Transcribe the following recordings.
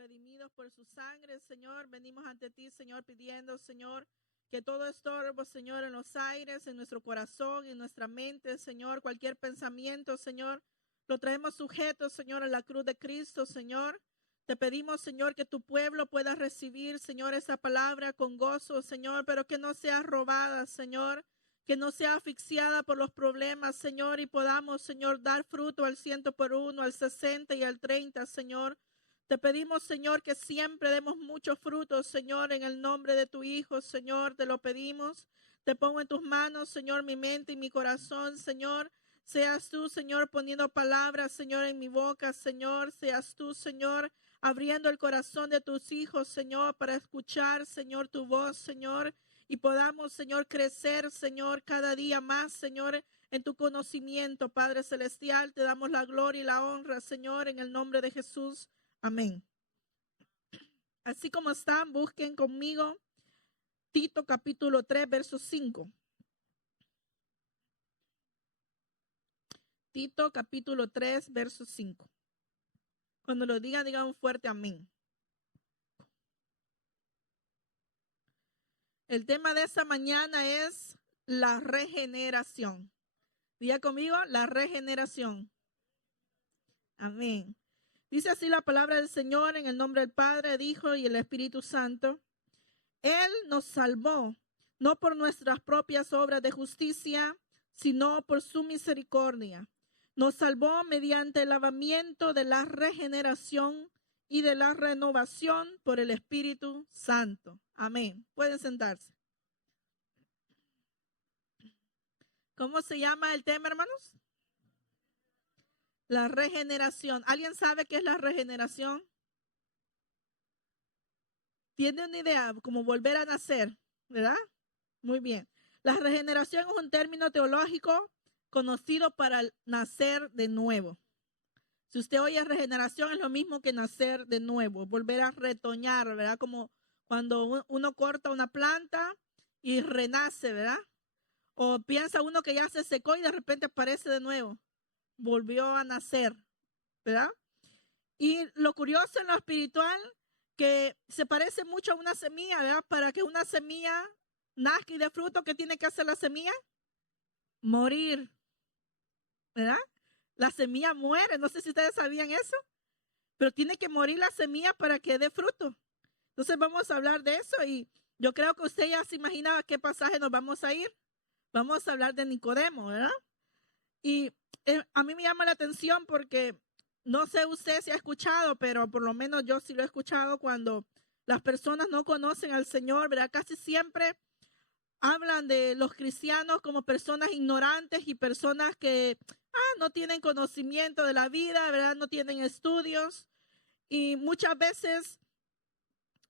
redimidos por su sangre, Señor. Venimos ante ti, Señor, pidiendo, Señor, que todo estorbo, Señor, en los aires, en nuestro corazón, en nuestra mente, Señor, cualquier pensamiento, Señor, lo traemos sujeto, Señor, a la cruz de Cristo, Señor. Te pedimos, Señor, que tu pueblo pueda recibir, Señor, esa palabra con gozo, Señor, pero que no sea robada, Señor, que no sea asfixiada por los problemas, Señor, y podamos, Señor, dar fruto al 100 por 1, al 60 y al 30, Señor. Te pedimos, Señor, que siempre demos muchos frutos, Señor, en el nombre de tu Hijo, Señor, te lo pedimos. Te pongo en tus manos, Señor, mi mente y mi corazón, Señor. Seas tú, Señor, poniendo palabras, Señor, en mi boca, Señor. Seas tú, Señor, abriendo el corazón de tus hijos, Señor, para escuchar, Señor, tu voz, Señor. Y podamos, Señor, crecer, Señor, cada día más, Señor, en tu conocimiento, Padre Celestial. Te damos la gloria y la honra, Señor, en el nombre de Jesús. Amén. Así como están, busquen conmigo Tito capítulo 3, verso 5. Tito capítulo 3, verso 5. Cuando lo digan, digan un fuerte amén. El tema de esta mañana es la regeneración. Diga conmigo, la regeneración. Amén. Dice así la palabra del Señor en el nombre del Padre, del Hijo y el Espíritu Santo. Él nos salvó, no por nuestras propias obras de justicia, sino por su misericordia. Nos salvó mediante el lavamiento de la regeneración y de la renovación por el Espíritu Santo. Amén. Pueden sentarse. ¿Cómo se llama el tema, hermanos? La regeneración. ¿Alguien sabe qué es la regeneración? ¿Tiene una idea? Como volver a nacer, ¿verdad? Muy bien. La regeneración es un término teológico conocido para nacer de nuevo. Si usted oye regeneración, es lo mismo que nacer de nuevo, volver a retoñar, ¿verdad? Como cuando uno corta una planta y renace, ¿verdad? O piensa uno que ya se secó y de repente aparece de nuevo. Volvió a nacer, ¿verdad? Y lo curioso en lo espiritual, que se parece mucho a una semilla, ¿verdad? Para que una semilla nazca y dé fruto, ¿qué tiene que hacer la semilla? Morir, ¿verdad? La semilla muere, no sé si ustedes sabían eso, pero tiene que morir la semilla para que dé fruto. Entonces vamos a hablar de eso y yo creo que usted ya se imaginaba qué pasaje nos vamos a ir. Vamos a hablar de Nicodemo, ¿verdad? Y a mí me llama la atención porque no sé usted si ha escuchado, pero por lo menos yo sí lo he escuchado cuando las personas no conocen al Señor, ¿verdad? Casi siempre hablan de los cristianos como personas ignorantes y personas que no tienen conocimiento de la vida, ¿verdad? No tienen estudios. Y muchas veces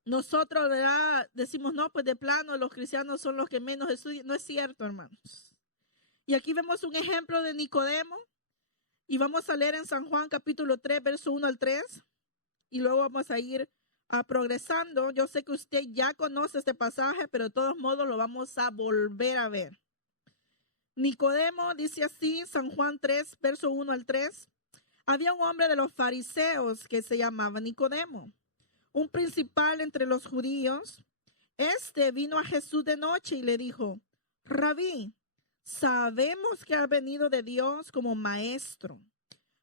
nosotros, ¿verdad? Decimos, no, pues de plano los cristianos son los que menos estudian. No es cierto, hermanos. Y aquí vemos un ejemplo de Nicodemo. Y vamos a leer en San Juan capítulo 3, verso 1 al 3. Y luego vamos a ir progresando. Yo sé que usted ya conoce este pasaje, pero de todos modos lo vamos a volver a ver. Nicodemo dice así, San Juan 3, verso 1 al 3. Había un hombre de los fariseos que se llamaba Nicodemo, un principal entre los judíos. Este vino a Jesús de noche y le dijo, Rabí, sabemos que has venido de Dios como maestro,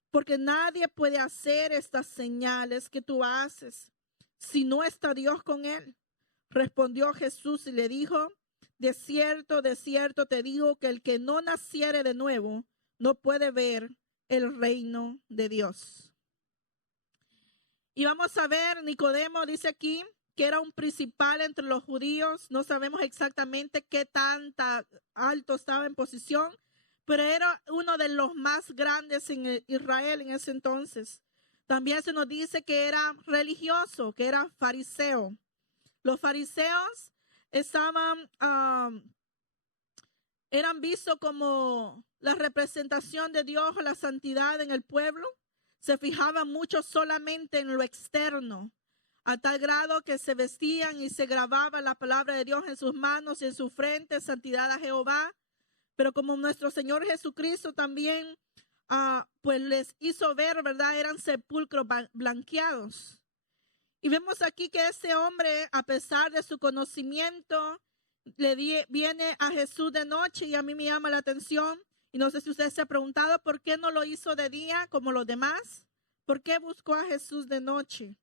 porque nadie puede hacer estas señales que tú haces si no está Dios con él. Respondió Jesús y le dijo, de cierto te digo que el que no naciere de nuevo no puede ver el reino de Dios. Y vamos a ver, Nicodemo dice aquí que era un principal entre los judíos. No sabemos exactamente qué tan alto estaba en posición, pero era uno de los más grandes en Israel en ese entonces. También se nos dice que era religioso, que era fariseo. Los fariseos eran vistos como la representación de Dios o la santidad en el pueblo. Se fijaban mucho solamente en lo externo, a tal grado que se vestían y se grababa la palabra de Dios en sus manos y en su frente, santidad a Jehová. Pero como nuestro Señor Jesucristo también, pues les hizo ver, ¿verdad? Eran sepulcros blanqueados. Y vemos aquí que ese hombre, a pesar de su conocimiento, viene a Jesús de noche, y a mí me llama la atención. Y no sé si usted se ha preguntado por qué no lo hizo de día como los demás. ¿Por qué buscó a Jesús de noche?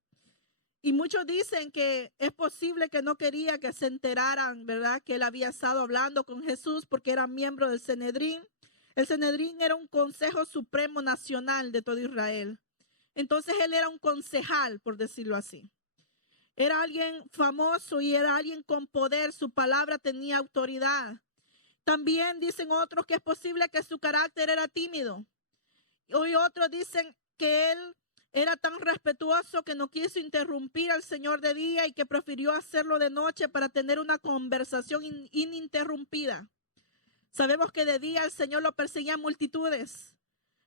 Y muchos dicen que es posible que no quería que se enteraran, ¿verdad? Que él había estado hablando con Jesús porque era miembro del Sanedrín. El Sanedrín era un consejo supremo nacional de todo Israel. Entonces él era un concejal, por decirlo así. Era alguien famoso y era alguien con poder. Su palabra tenía autoridad. También dicen otros que es posible que su carácter era tímido. Y otros dicen que él era tan respetuoso que no quiso interrumpir al Señor de día y que prefirió hacerlo de noche para tener una conversación ininterrumpida. Sabemos que de día el Señor lo perseguía multitudes,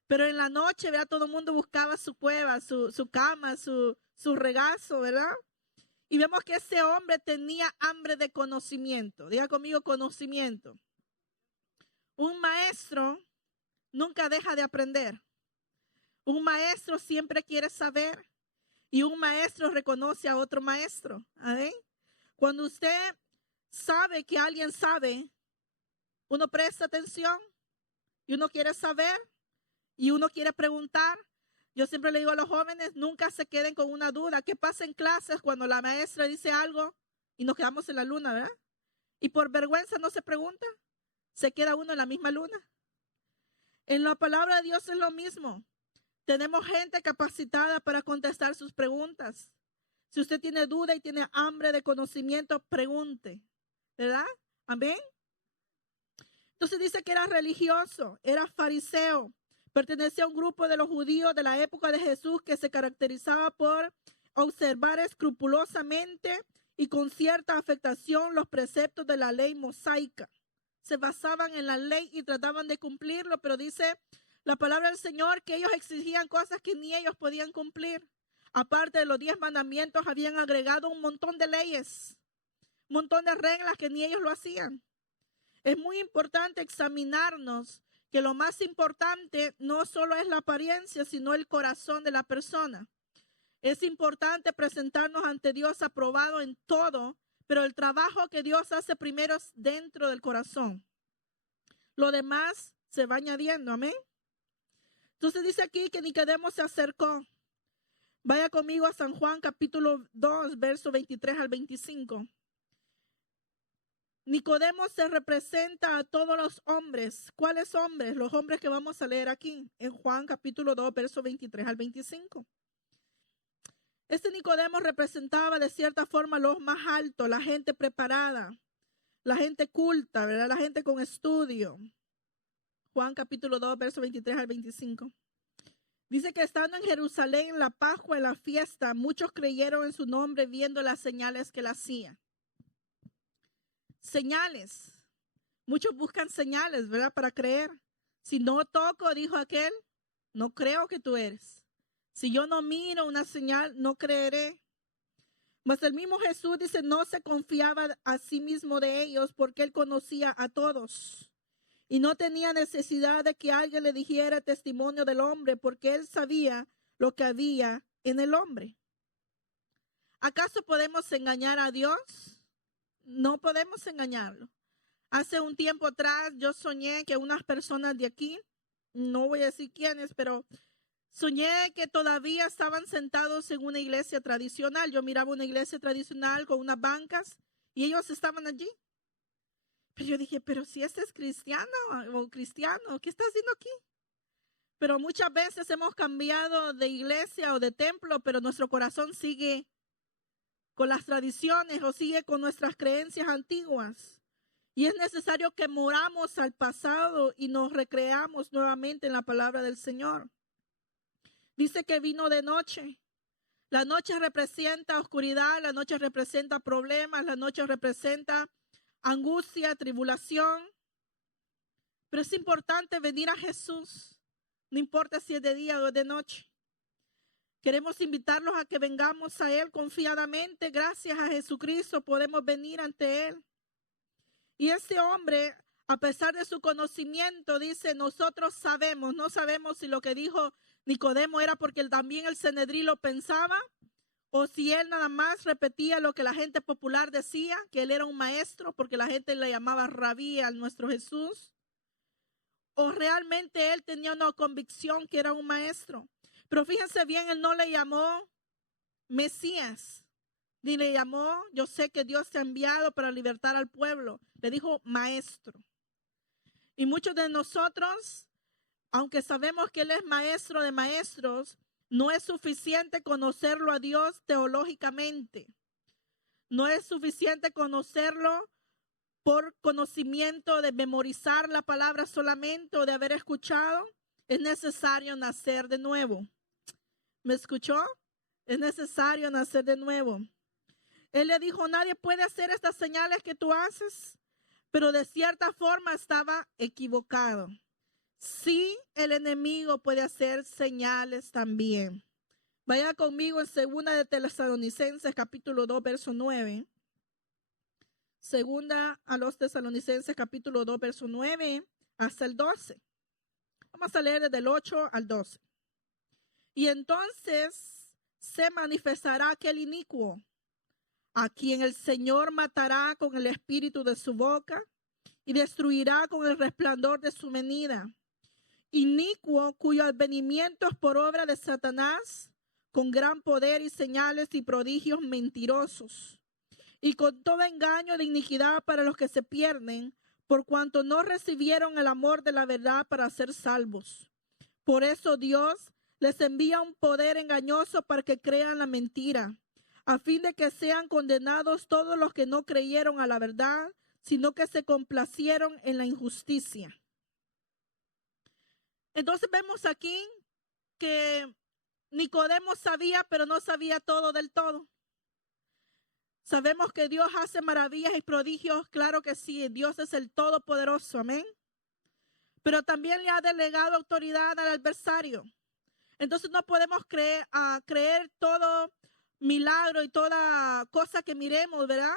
pero en la noche, ¿verdad? Todo el mundo buscaba su cueva, su cama, su regazo, ¿verdad? Y vemos que ese hombre tenía hambre de conocimiento. Diga conmigo, conocimiento. Un maestro nunca deja de aprender. Un maestro siempre quiere saber y un maestro reconoce a otro maestro. ¿Amén? Cuando usted sabe que alguien sabe, uno presta atención y uno quiere saber y uno quiere preguntar. Yo siempre le digo a los jóvenes, nunca se queden con una duda. ¿Qué pasa en clases cuando la maestra dice algo y nos quedamos en la luna, verdad? Y por vergüenza no se pregunta, se queda uno en la misma luna. En la palabra de Dios es lo mismo. Tenemos gente capacitada para contestar sus preguntas. Si usted tiene duda y tiene hambre de conocimiento, pregunte, ¿verdad? Amén. Entonces dice que era religioso, era fariseo, pertenecía a un grupo de los judíos de la época de Jesús que se caracterizaba por observar escrupulosamente y con cierta afectación los preceptos de la ley mosaica. Se basaban en la ley y trataban de cumplirlo, pero dice la palabra del Señor que ellos exigían cosas que ni ellos podían cumplir. Aparte de los 10 mandamientos, habían agregado un montón de leyes, un montón de reglas que ni ellos lo hacían. Es muy importante examinarnos, que lo más importante no solo es la apariencia, sino el corazón de la persona. Es importante presentarnos ante Dios aprobado en todo, pero el trabajo que Dios hace primero es dentro del corazón. Lo demás se va añadiendo, amén. Entonces dice aquí que Nicodemo se acercó. Vaya conmigo a San Juan capítulo 2, verso 23 al 25. Nicodemo se representa a todos los hombres. ¿Cuáles hombres? Los hombres que vamos a leer aquí en Juan capítulo 2, verso 23 al 25. Este Nicodemo representaba de cierta forma los más altos, la gente preparada, la gente culta, ¿verdad? La gente con estudio. Juan capítulo 2, verso 23 al 25. Dice que estando en Jerusalén en la Pascua, en la fiesta, muchos creyeron en su nombre viendo las señales que él hacía. Señales. Muchos buscan señales, ¿verdad? Para creer. Si no toco, dijo aquel, no creo que tú eres. Si yo no miro una señal, no creeré. Mas el mismo Jesús dice, no se confiaba a sí mismo de ellos porque él conocía a todos. Y no tenía necesidad de que alguien le dijera testimonio del hombre porque él sabía lo que había en el hombre. ¿Acaso podemos engañar a Dios? No podemos engañarlo. Hace un tiempo atrás yo soñé que unas personas de aquí, no voy a decir quiénes, pero soñé que todavía estaban sentados en una iglesia tradicional. Yo miraba una iglesia tradicional con unas bancas y ellos estaban allí. Pero yo dije, pero si este es cristiano o cristiano, ¿qué está haciendo aquí? Pero muchas veces hemos cambiado de iglesia o de templo, pero nuestro corazón sigue con las tradiciones o sigue con nuestras creencias antiguas. Y es necesario que moramos al pasado y nos recreamos nuevamente en la palabra del Señor. Dice que vino de noche. La noche representa oscuridad, la noche representa problemas, la noche representa angustia, tribulación. Pero es importante venir a Jesús, no importa si es de día o de noche. Queremos invitarlos a que vengamos a Él confiadamente. Gracias a Jesucristo podemos venir ante Él. Y este hombre, a pesar de su conocimiento, dice, nosotros sabemos, no sabemos si lo que dijo Nicodemo era porque también el Sanedrín lo pensaba o si él nada más repetía lo que la gente popular decía, que él era un maestro, porque la gente le llamaba rabí a nuestro Jesús, o realmente él tenía una convicción que era un maestro. Pero fíjense bien, él no le llamó Mesías, ni le llamó, yo sé que Dios te ha enviado para libertar al pueblo. Le dijo maestro. Y muchos de nosotros, aunque sabemos que él es maestro de maestros, no es suficiente conocerlo a Dios teológicamente. No es suficiente conocerlo por conocimiento de memorizar la palabra solamente o de haber escuchado. Es necesario nacer de nuevo. ¿Me escuchó? Es necesario nacer de nuevo. Él le dijo, nadie puede hacer estas señales que tú haces, pero de cierta forma estaba equivocado. Sí, el enemigo puede hacer señales también. Vaya conmigo en 2 de Tesalonicenses, capítulo 2, verso 9. 2 a los Tesalonicenses, capítulo 2, verso 9 hasta el 12. Vamos a leer desde el 8 al 12. Y entonces se manifestará aquel inicuo, a quien el Señor matará con el espíritu de su boca y destruirá con el resplandor de su venida. Inicuo, cuyo advenimiento es por obra de Satanás, con gran poder y señales y prodigios mentirosos, y con todo engaño de iniquidad para los que se pierden, por cuanto no recibieron el amor de la verdad para ser salvos. Por eso Dios les envía un poder engañoso para que crean la mentira, a fin de que sean condenados todos los que no creyeron a la verdad, sino que se complacieron en la injusticia. Entonces vemos aquí que Nicodemo sabía, pero no sabía todo del todo. Sabemos que Dios hace maravillas y prodigios, claro que sí, Dios es el Todopoderoso, amén. Pero también le ha delegado autoridad al adversario. Entonces no podemos creer todo milagro y toda cosa que miremos, ¿verdad?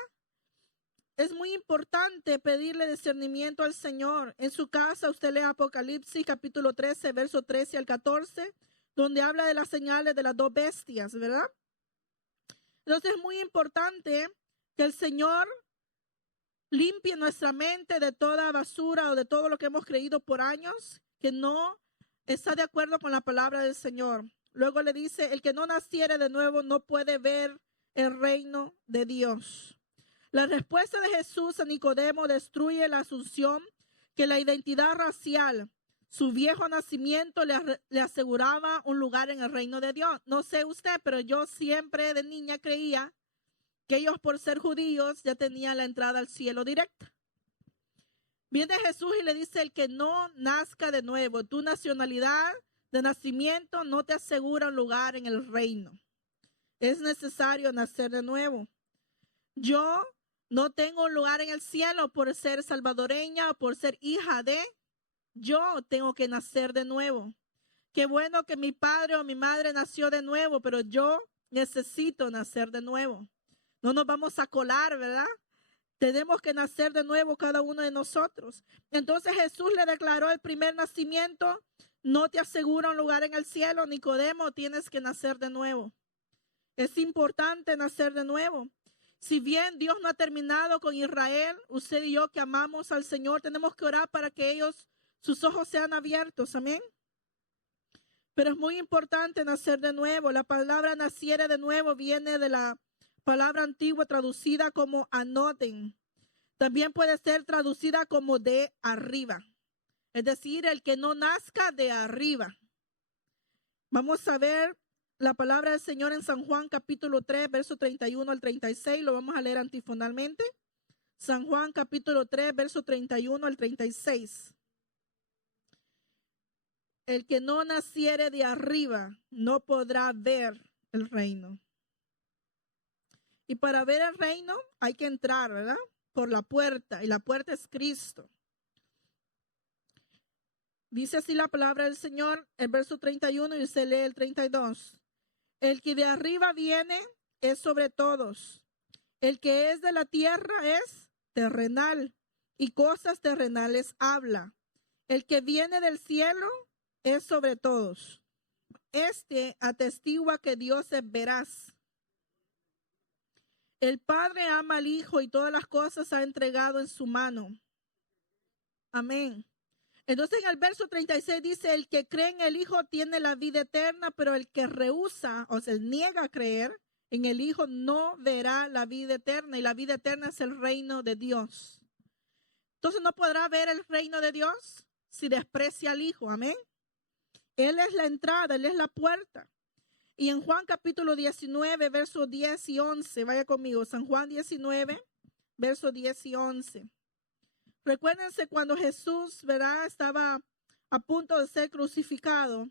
Es muy importante pedirle discernimiento al Señor. En su casa usted lee Apocalipsis capítulo 13, verso 13 al 14, donde habla de las señales de las dos bestias, ¿verdad? Entonces es muy importante que el Señor limpie nuestra mente de toda basura o de todo lo que hemos creído por años, que no está de acuerdo con la palabra del Señor. Luego le dice, el que no naciere de nuevo no puede ver el reino de Dios. La respuesta de Jesús a Nicodemo destruye la asunción que la identidad racial, su viejo nacimiento, le aseguraba un lugar en el reino de Dios. No sé usted, pero yo siempre de niña creía que ellos por ser judíos ya tenían la entrada al cielo directa. Viene Jesús y le dice, el que no nazca de nuevo, tu nacionalidad de nacimiento no te asegura un lugar en el reino. Es necesario nacer de nuevo. Yo no tengo un lugar en el cielo por ser salvadoreña o por ser hija de. Yo tengo que nacer de nuevo. Qué bueno que mi padre o mi madre nació de nuevo, pero yo necesito nacer de nuevo. No nos vamos a colar, ¿verdad? Tenemos que nacer de nuevo cada uno de nosotros. Entonces Jesús le declaró el primer nacimiento. No te asegura un lugar en el cielo, Nicodemo, tienes que nacer de nuevo. Es importante nacer de nuevo. Si bien Dios no ha terminado con Israel, usted y yo que amamos al Señor, tenemos que orar para que sus ojos sean abiertos, amén. Pero es muy importante nacer de nuevo. La palabra naciere de nuevo viene de la palabra antigua traducida como anoten. También puede ser traducida como de arriba. Es decir, el que no nazca de arriba. Vamos a ver la palabra del Señor en San Juan capítulo 3, verso 31 al 36. Lo vamos a leer antifonalmente. San Juan capítulo 3, verso 31 al 36. El que no naciere de arriba no podrá ver el reino. Y para ver el reino hay que entrar, ¿verdad? Por la puerta, y la puerta es Cristo. Dice así la palabra del Señor, el verso 31, y se lee el 32. El que de arriba viene es sobre todos. El que es de la tierra es terrenal, y cosas terrenales habla. El que viene del cielo es sobre todos. Este atestigua que Dios es veraz, El Padre ama al Hijo y todas las cosas ha entregado en su mano. Amén. Entonces en el verso 36 dice, el que cree en el Hijo tiene la vida eterna, pero el que rehúsa, o sea, niega a creer en el Hijo, no verá la vida eterna. Y la vida eterna es el reino de Dios. Entonces no podrá ver el reino de Dios si desprecia al Hijo. Amén. Él es la entrada, Él es la puerta. Y en Juan capítulo 19, versos 10 y 11, vaya conmigo, San Juan 19, versos 10 y 11. Recuérdense cuando Jesús, ¿verdad?, estaba a punto de ser crucificado.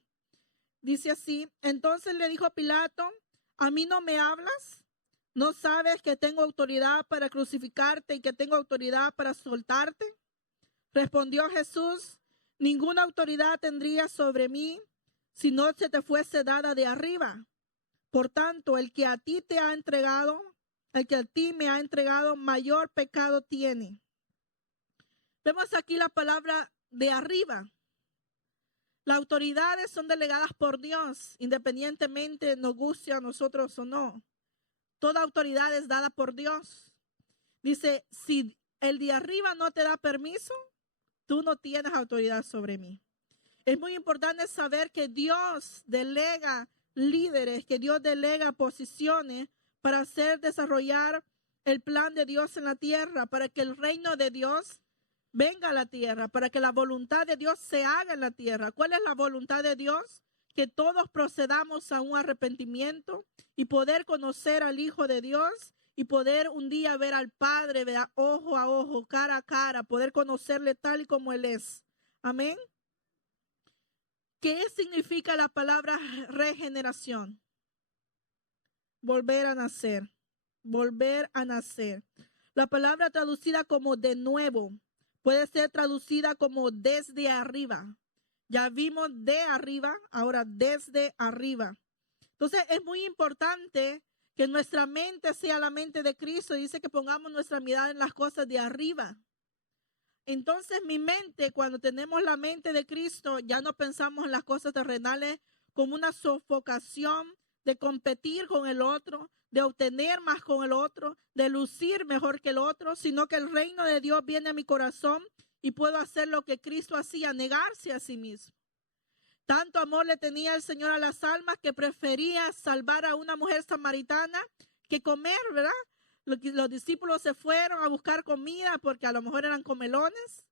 Dice así, entonces le dijo a Pilato, ¿a mí no me hablas? ¿No sabes que tengo autoridad para crucificarte y que tengo autoridad para soltarte? Respondió Jesús, ninguna autoridad tendría sobre mí si no se te fuese dada de arriba. Por tanto, el que a ti te ha entregado, el que a ti me ha entregado, mayor pecado tiene. Vemos aquí la palabra de arriba. Las autoridades son delegadas por Dios, independientemente nos guste a nosotros o no. Toda autoridad es dada por Dios. Dice, si el de arriba no te da permiso, tú no tienes autoridad sobre mí. Es muy importante saber que Dios delega líderes, que Dios delega posiciones para hacer desarrollar el plan de Dios en la tierra, para que el reino de Dios venga a la tierra, para que la voluntad de Dios se haga en la tierra. ¿Cuál es la voluntad de Dios? Que todos procedamos a un arrepentimiento y poder conocer al Hijo de Dios y poder un día ver al Padre, ver ojo a ojo, cara a cara, poder conocerle tal y como Él es. Amén. ¿Qué significa la palabra regeneración? Volver a nacer, volver a nacer. La palabra traducida como de nuevo puede ser traducida como desde arriba. Ya vimos de arriba, ahora desde arriba. Entonces es muy importante que nuestra mente sea la mente de Cristo. Dice que pongamos nuestra mirada en las cosas de arriba. Entonces mi mente, cuando tenemos la mente de Cristo, ya no pensamos en las cosas terrenales como una sofocación de competir con el otro, de obtener más con el otro, de lucir mejor que el otro, sino que el reino de Dios viene a mi corazón y puedo hacer lo que Cristo hacía, negarse a sí mismo. Tanto amor le tenía el Señor a las almas que prefería salvar a una mujer samaritana que comer, ¿verdad? Los discípulos se fueron a buscar comida porque a lo mejor eran comelones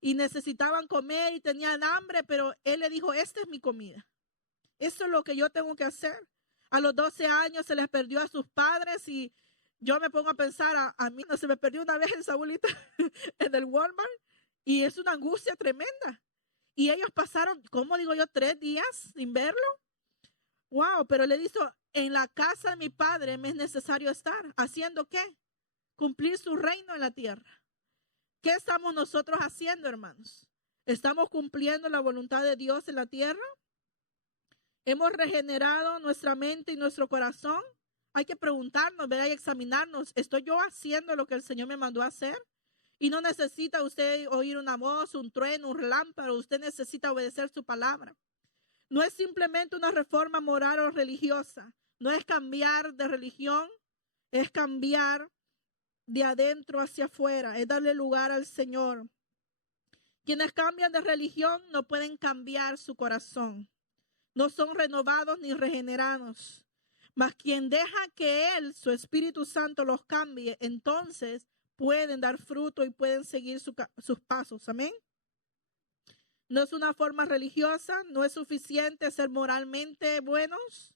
y necesitaban comer y tenían hambre, pero Él le dijo, esta es mi comida. Esto es lo que yo tengo que hacer. A los 12 años se les perdió a sus padres y yo me pongo a pensar, a mí no se me perdió una vez el Saúlito en el Walmart y es una angustia tremenda. Y ellos pasaron, ¿cómo digo yo? 3 días sin verlo. Wow, pero le dijo, en la casa de mi padre me es necesario estar. ¿Haciendo qué? Cumplir su reino en la tierra. ¿Qué estamos nosotros haciendo, hermanos? ¿Estamos cumpliendo la voluntad de Dios en la tierra? ¿Hemos regenerado nuestra mente y nuestro corazón? Hay que preguntarnos, ¿verdad? Y examinarnos. ¿Estoy yo haciendo lo que el Señor me mandó a hacer? Y no necesita usted oír una voz, un trueno, un relámpago. Usted necesita obedecer su palabra. No es simplemente una reforma moral o religiosa. No es cambiar de religión. Es cambiar de adentro hacia afuera. Es darle lugar al Señor. Quienes cambian de religión no pueden cambiar su corazón. No son renovados ni regenerados. Mas quien deja que Él, su Espíritu Santo, los cambie, entonces pueden dar fruto y pueden seguir sus pasos. Amén. No es una forma religiosa, no es suficiente ser moralmente buenos,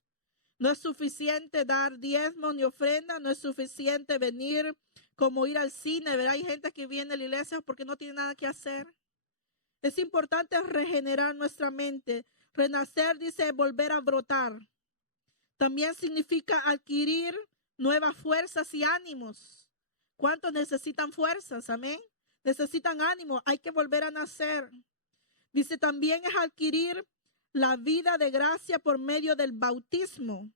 no es suficiente dar diezmos ni ofrendas, no es suficiente venir como ir al cine, ¿verdad? Hay gente que viene a la iglesia porque no tiene nada que hacer. Es importante regenerar nuestra mente. Renacer dice volver a brotar. También significa adquirir nuevas fuerzas y ánimos. ¿Cuántos necesitan fuerzas? Amén. Necesitan ánimo. Hay que volver a nacer. Dice también es adquirir la vida de gracia por medio del bautismo.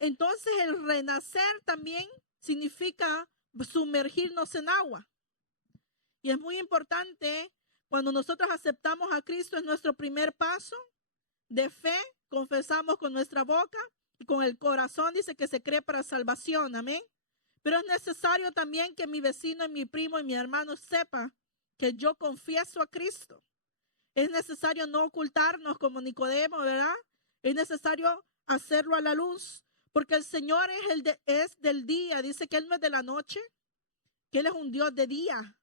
Entonces el renacer también significa sumergirnos en agua. Y es muy importante cuando nosotros aceptamos a Cristo, es nuestro primer paso de fe. Confesamos con nuestra boca y con el corazón dice que se cree para salvación. Amén. Pero es necesario también que mi vecino y mi primo y mi hermano sepa que yo confieso a Cristo. Es necesario no ocultarnos como Nicodemo, ¿verdad? Es necesario hacerlo a la luz, porque el Señor es del día. Dice que Él no es de la noche, que Él es un Dios de día,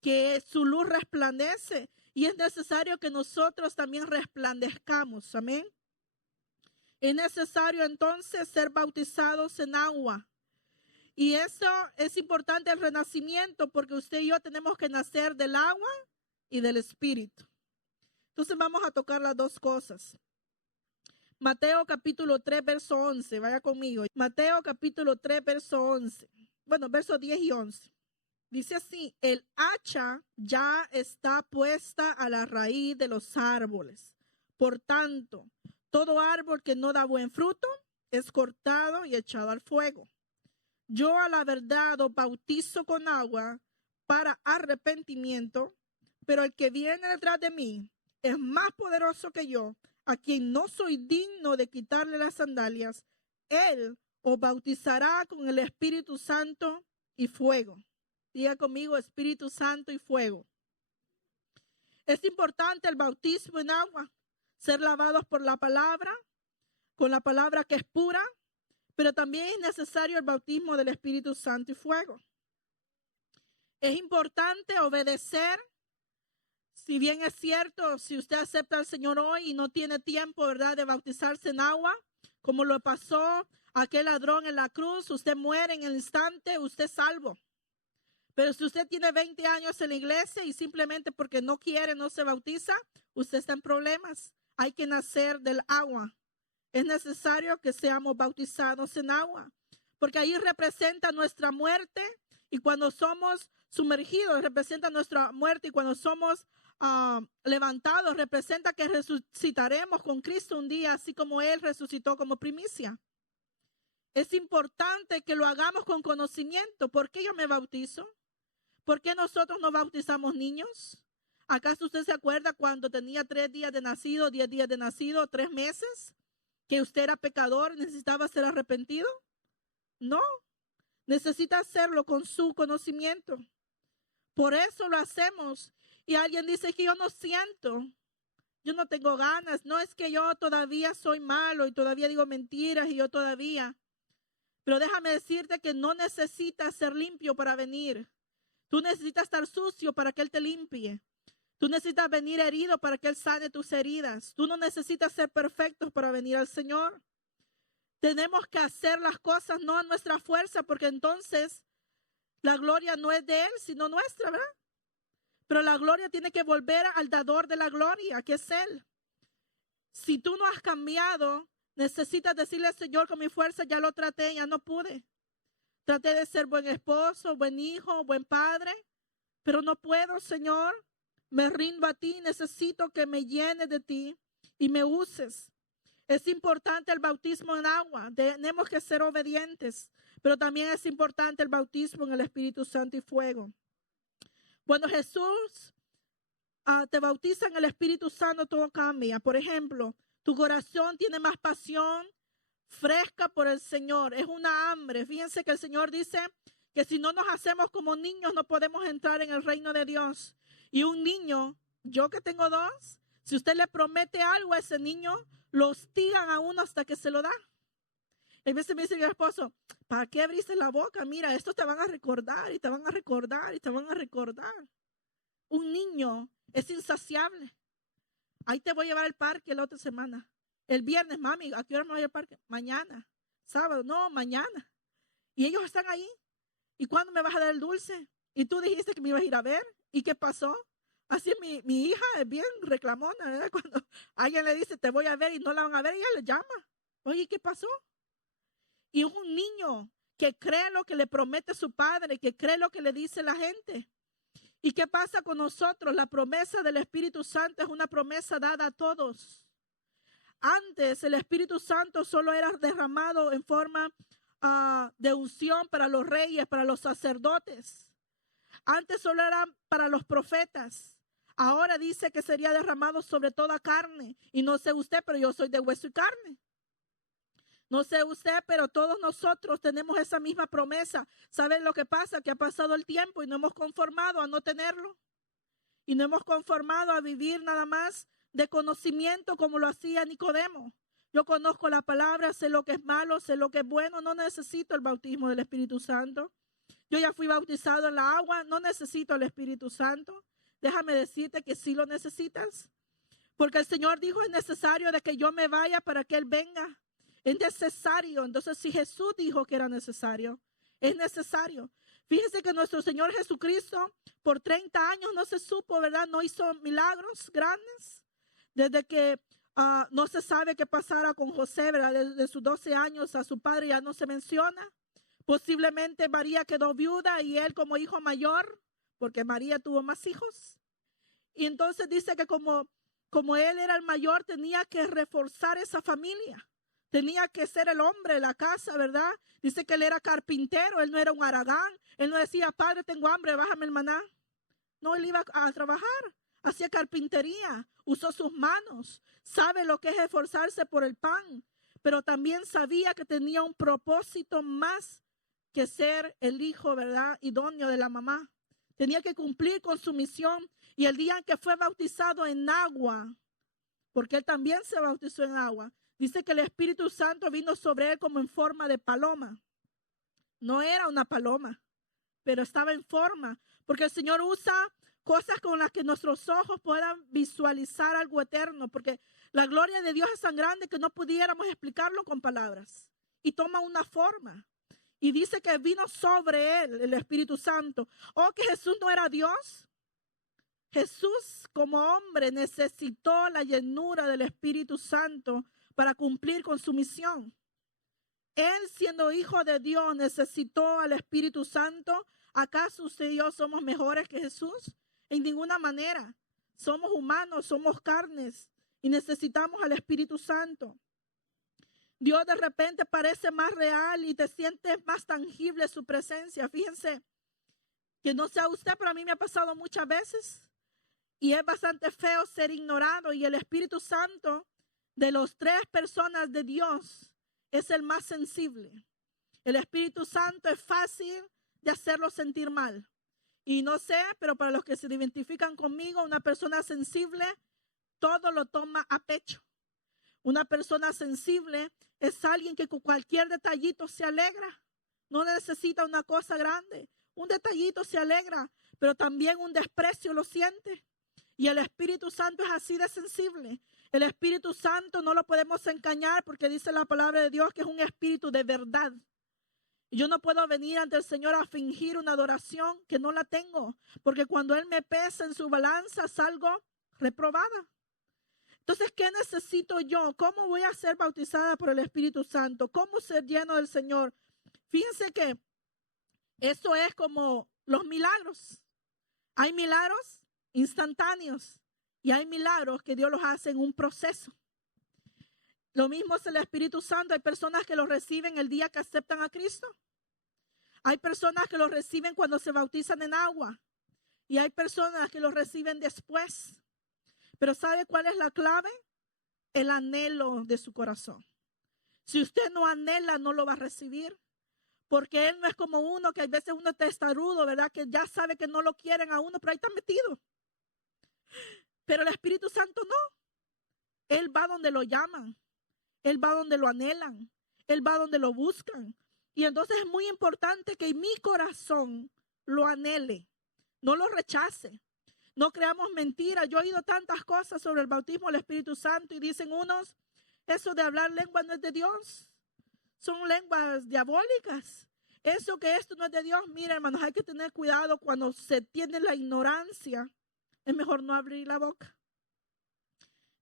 que su luz resplandece. Y es necesario que nosotros también resplandezcamos. Amén. Es necesario entonces ser bautizados en agua. Y eso es importante, el renacimiento, porque usted y yo tenemos que nacer del agua y del Espíritu. Entonces vamos a tocar las dos cosas. Mateo capítulo 3, verso 11. Vaya conmigo. Mateo capítulo 3, verso 11. Bueno, versos 10 y 11. Dice así: el hacha ya está puesta a la raíz de los árboles. Por tanto, todo árbol que no da buen fruto es cortado y echado al fuego. Yo a la verdad os bautizo con agua para arrepentimiento, pero el que viene detrás de mí es más poderoso que yo, a quien no soy digno de quitarle las sandalias. Él os bautizará con el Espíritu Santo y fuego. Diga conmigo: Espíritu Santo y fuego. Es importante el bautismo en agua, ser lavados por la palabra, con la palabra que es pura, pero también es necesario el bautismo del Espíritu Santo y fuego. Es importante obedecer. Si bien es cierto, si usted acepta al Señor hoy y no tiene tiempo, ¿verdad?, de bautizarse en agua, como lo pasó a aquel ladrón en la cruz, usted muere en el instante, usted es salvo. Pero si usted tiene 20 años en la iglesia y simplemente porque no quiere, no se bautiza, usted está en problemas. Hay que nacer del agua. Es necesario que seamos bautizados en agua, porque ahí representa nuestra muerte, y cuando somos sumergidos representa nuestra muerte, y cuando somos levantados representa que resucitaremos con Cristo un día, así como Él resucitó como primicia. Es importante que lo hagamos con conocimiento. ¿Por qué yo me bautizo? ¿Por qué nosotros no bautizamos niños? ¿Acaso usted se acuerda cuando tenía 3 días de nacido, 10 días de nacido, 3 meses? ¿Que usted era pecador y necesitaba ser arrepentido? No, necesita hacerlo con su conocimiento. Por eso lo hacemos. Y alguien dice que yo no siento, yo no tengo ganas. No, es que yo todavía soy malo y todavía digo mentiras y yo todavía. Pero déjame decirte que no necesitas ser limpio para venir. Tú necesitas estar sucio para que Él te limpie. Tú necesitas venir herido para que Él sane tus heridas. Tú no necesitas ser perfectos para venir al Señor. Tenemos que hacer las cosas no a nuestra fuerza, porque entonces la gloria no es de Él, sino nuestra, ¿verdad? Pero la gloria tiene que volver al dador de la gloria, que es Él. Si tú no has cambiado, necesitas decirle al Señor: con mi fuerza ya lo traté, ya no pude. Traté de ser buen esposo, buen hijo, buen padre, pero no puedo, Señor. Me rindo a ti, necesito que me llenes de ti y me uses. Es importante el bautismo en agua, tenemos que ser obedientes, pero también es importante el bautismo en el Espíritu Santo y fuego. Cuando Jesús te bautiza en el Espíritu Santo, todo cambia. Por ejemplo, tu corazón tiene más pasión fresca por el Señor, es una hambre. Fíjense que el Señor dice que si no nos hacemos como niños no podemos entrar en el reino de Dios. Y un niño, yo que tengo 2, si usted le promete algo a ese niño, lo hostigan a uno hasta que se lo da. A veces me dice mi esposo: ¿para qué abriste la boca? Mira, estos te van a recordar y te van a recordar y te van a recordar. Un niño es insaciable. Ahí te voy a llevar al parque la otra semana. El viernes: mami, ¿a qué hora me voy al parque? Mañana. Sábado: no, mañana. Y ellos están ahí. ¿Y cuándo me vas a dar el dulce? Y tú dijiste que me ibas a ir a ver. ¿Y qué pasó? Así mi hija es bien reclamona, ¿verdad? Cuando alguien le dice: te voy a ver, y no la van a ver, ella le llama. Oye, ¿qué pasó? Y es un niño que cree lo que le promete su padre, que cree lo que le dice la gente. ¿Y qué pasa con nosotros? La promesa del Espíritu Santo es una promesa dada a todos. Antes el Espíritu Santo solo era derramado en forma de unción para los reyes, para los sacerdotes. Antes solo era para los profetas. Ahora dice que sería derramado sobre toda carne. Y no sé usted, pero yo soy de hueso y carne. No sé usted, pero todos nosotros tenemos esa misma promesa. ¿Saben lo que pasa? Que ha pasado el tiempo y no hemos conformado a no tenerlo. Y no hemos conformado a vivir nada más de conocimiento como lo hacía Nicodemo. Yo conozco la palabra, sé lo que es malo, sé lo que es bueno, no necesito el bautismo del Espíritu Santo. Yo ya fui bautizado en la agua, no necesito el Espíritu Santo. Déjame decirte que sí lo necesitas. Porque el Señor dijo, es necesario de que yo me vaya para que Él venga. Es necesario. Entonces, si Jesús dijo que era necesario, es necesario. Fíjense que nuestro Señor Jesucristo por 30 años no se supo, ¿verdad? No hizo milagros grandes. Desde que no se sabe qué pasara con José, ¿verdad? Desde sus 12 años a su padre ya no se menciona. Posiblemente María quedó viuda y él como hijo mayor, porque María tuvo más hijos. Y entonces dice que como él era el mayor, tenía que reforzar esa familia. Tenía que ser el hombre de la casa, ¿verdad? Dice que él era carpintero, él no era un haragán. Él no decía, padre, tengo hambre, bájame el maná. No, él iba a trabajar, hacía carpintería, usó sus manos. Sabe lo que es esforzarse por el pan, pero también sabía que tenía un propósito más que ser el hijo, ¿verdad? Idóneo de la mamá. Tenía que cumplir con su misión. Y el día en que fue bautizado en agua, porque él también se bautizó en agua, dice que el Espíritu Santo vino sobre él como en forma de paloma. No era una paloma, pero estaba en forma, porque el Señor usa cosas con las que nuestros ojos puedan visualizar algo eterno, porque la gloria de Dios es tan grande que no pudiéramos explicarlo con palabras. Y toma una forma. Y dice que vino sobre él el Espíritu Santo. ¿O que Jesús no era Dios? Jesús como hombre necesitó la llenura del Espíritu Santo para cumplir con su misión. Él siendo hijo de Dios necesitó al Espíritu Santo. ¿Acaso usted y yo somos mejores que Jesús? En ninguna manera. Somos humanos, somos carnes y necesitamos al Espíritu Santo. Dios de repente parece más real y te sientes más tangible su presencia. Fíjense que no sea usted, pero a mí me ha pasado muchas veces. Y es bastante feo ser ignorado. Y el Espíritu Santo de los 3 personas de Dios es el más sensible. El Espíritu Santo es fácil de hacerlo sentir mal. Y no sé, pero para los que se identifican conmigo, una persona sensible todo lo toma a pecho. Una persona sensible es alguien que con cualquier detallito se alegra. No necesita una cosa grande. Un detallito se alegra, pero también un desprecio lo siente. Y el Espíritu Santo es así de sensible. El Espíritu Santo no lo podemos engañar porque dice la palabra de Dios que es un espíritu de verdad. Y yo no puedo venir ante el Señor a fingir una adoración que no la tengo. Porque cuando Él me pesa en su balanza salgo reprobada. Entonces, ¿qué necesito yo? ¿Cómo voy a ser bautizada por el Espíritu Santo? ¿Cómo ser lleno del Señor? Fíjense que eso es como los milagros. Hay milagros instantáneos y hay milagros que Dios los hace en un proceso. Lo mismo es el Espíritu Santo. Hay personas que lo reciben el día que aceptan a Cristo. Hay personas que lo reciben cuando se bautizan en agua. Y hay personas que lo reciben después. Pero ¿sabe cuál es la clave? El anhelo de su corazón. Si usted no anhela, no lo va a recibir. Porque Él no es como uno que a veces uno es testarudo, ¿verdad? Que ya sabe que no lo quieren a uno, pero ahí está metido. Pero el Espíritu Santo no. Él va donde lo llaman. Él va donde lo anhelan. Él va donde lo buscan. Y entonces es muy importante que mi corazón lo anhele. No lo rechace. No creamos mentiras. Yo he oído tantas cosas sobre el bautismo del Espíritu Santo y dicen unos, eso de hablar lengua no es de Dios. Son lenguas diabólicas. Eso que esto no es de Dios. Mira, hermanos, hay que tener cuidado cuando se tiene la ignorancia. Es mejor no abrir la boca.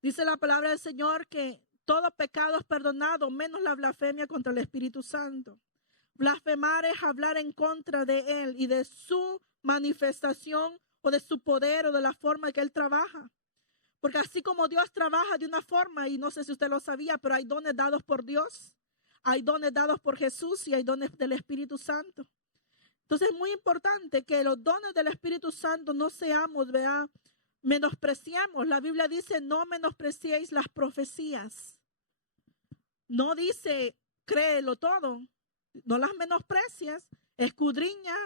Dice la palabra del Señor que todo pecado es perdonado, menos la blasfemia contra el Espíritu Santo. Blasfemar es hablar en contra de Él y de su manifestación o de su poder o de la forma en que Él trabaja. Porque así como Dios trabaja de una forma, y no sé si usted lo sabía, pero hay dones dados por Dios, hay dones dados por Jesús y hay dones del Espíritu Santo. Entonces es muy importante que los dones del Espíritu Santo no seamos, ¿verdad?, menospreciamos. La Biblia dice, no menospreciéis las profecías. No dice créelo todo. No las menosprecies, escudriña,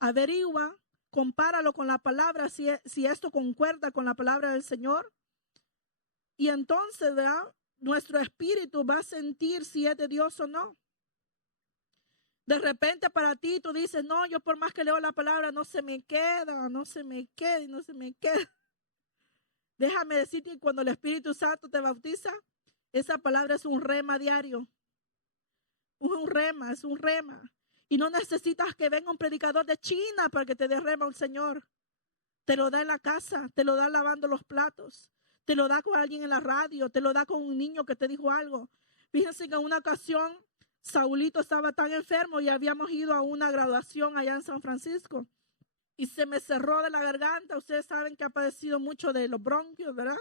averigua, compáralo con la palabra, si esto concuerda con la palabra del Señor. Y entonces, ¿verdad?, nuestro espíritu va a sentir si es de Dios o no. De repente para ti tú dices, no, yo por más que leo la palabra no se me queda, no se me queda. Déjame decirte que cuando el Espíritu Santo te bautiza, esa palabra es un rema diario. Es un rema. Y no necesitas que venga un predicador de China para que te dé rema el Señor. Te lo da en la casa, te lo da lavando los platos, te lo da con alguien en la radio, te lo da con un niño que te dijo algo. Fíjense que en una ocasión Saulito estaba tan enfermo y habíamos ido a una graduación allá en San Francisco y se me cerró de la garganta. Ustedes saben que ha padecido mucho de los bronquios, ¿verdad?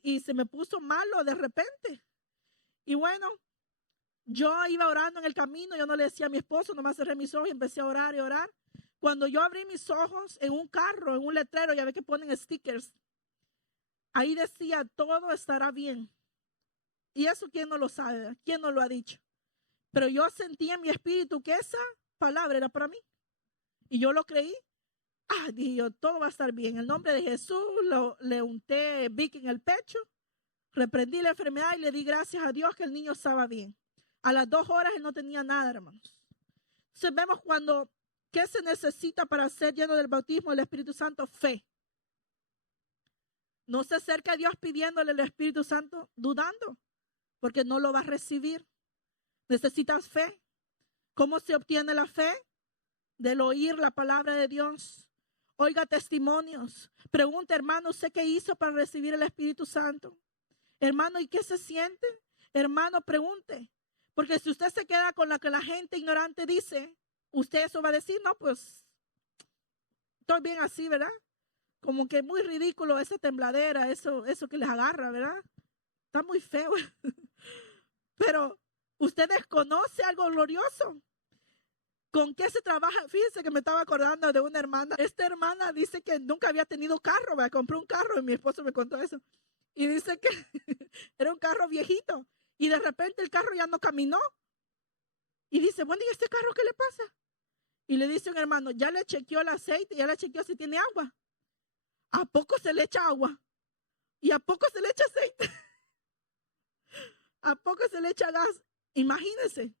Y se me puso malo de repente. Y bueno, yo iba orando en el camino, yo no le decía a mi esposo, nomás cerré mis ojos y empecé a orar y orar. Cuando yo abrí mis ojos en un carro, en un letrero, ya ve que ponen stickers, ahí decía, todo estará bien. Y eso, ¿quién no lo sabe? ¿Quién no lo ha dicho? Pero yo sentí en mi espíritu que esa palabra era para mí. Y yo lo creí. Dije yo, todo va a estar bien. En el nombre de Jesús le unté Vic en el pecho, reprendí la enfermedad y le di gracias a Dios que el niño estaba bien. A las 2 horas él no tenía nada, hermanos. Entonces vemos ¿qué se necesita para ser lleno del bautismo del Espíritu Santo? Fe. No se acerca a Dios pidiéndole el Espíritu Santo dudando, porque no lo va a recibir. Necesitas fe. ¿Cómo se obtiene la fe? Del oír la palabra de Dios. Oiga testimonios. Pregunta, hermano, ¿usted qué hizo para recibir el Espíritu Santo? Hermano, ¿y qué se siente? Hermano, pregunte. Porque si usted se queda con lo que la gente ignorante dice, usted eso va a decir, no, pues, estoy bien así, ¿verdad? Como que muy ridículo esa tembladera, eso que les agarra, ¿verdad? Está muy feo. Pero usted desconoce algo glorioso. ¿Con qué se trabaja? Fíjense que me estaba acordando de una hermana. Esta hermana dice que nunca había tenido carro, ¿verdad? Compró un carro y mi esposo me contó eso. Y dice que era un carro viejito. Y de repente el carro ya no caminó. Y dice, bueno, ¿y este carro qué le pasa? Y le dice un hermano, ya le chequeó el aceite, ya le chequeó si tiene agua. ¿A poco se le echa agua? ¿Y a poco se le echa aceite? ¿A poco se le echa gas? Imagínense.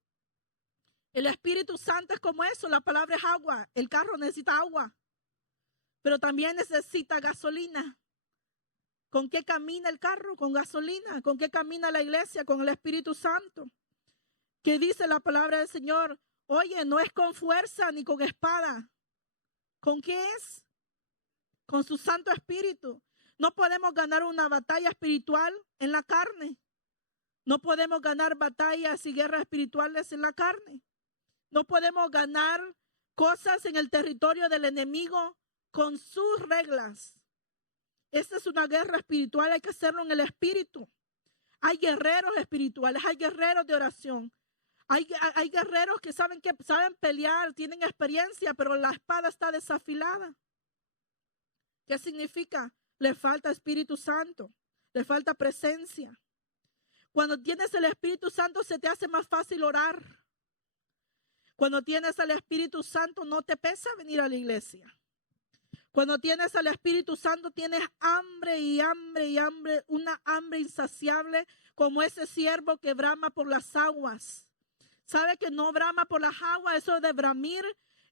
El Espíritu Santo es como eso, la palabra es agua. El carro necesita agua, pero también necesita gasolina. ¿Con qué camina el carro? Con gasolina. ¿Con qué camina la iglesia? Con el Espíritu Santo. ¿Qué dice la palabra del Señor? Oye, no es con fuerza ni con espada. ¿Con qué es? Con su Santo Espíritu. No podemos ganar una batalla espiritual en la carne. No podemos ganar batallas y guerras espirituales en la carne. No podemos ganar cosas en el territorio del enemigo con sus reglas. Esta es una guerra espiritual, hay que hacerlo en el espíritu. Hay guerreros espirituales, hay guerreros de oración. Hay guerreros que saben pelear, tienen experiencia, pero la espada está desafilada. ¿Qué significa? Le falta Espíritu Santo, le falta presencia. Cuando tienes el Espíritu Santo se te hace más fácil orar. Cuando tienes al Espíritu Santo no te pesa venir a la iglesia. Cuando tienes al Espíritu Santo tienes hambre y hambre y hambre, una hambre insaciable como ese ciervo que brama por las aguas. ¿Sabe que no brama por las aguas? Eso de bramir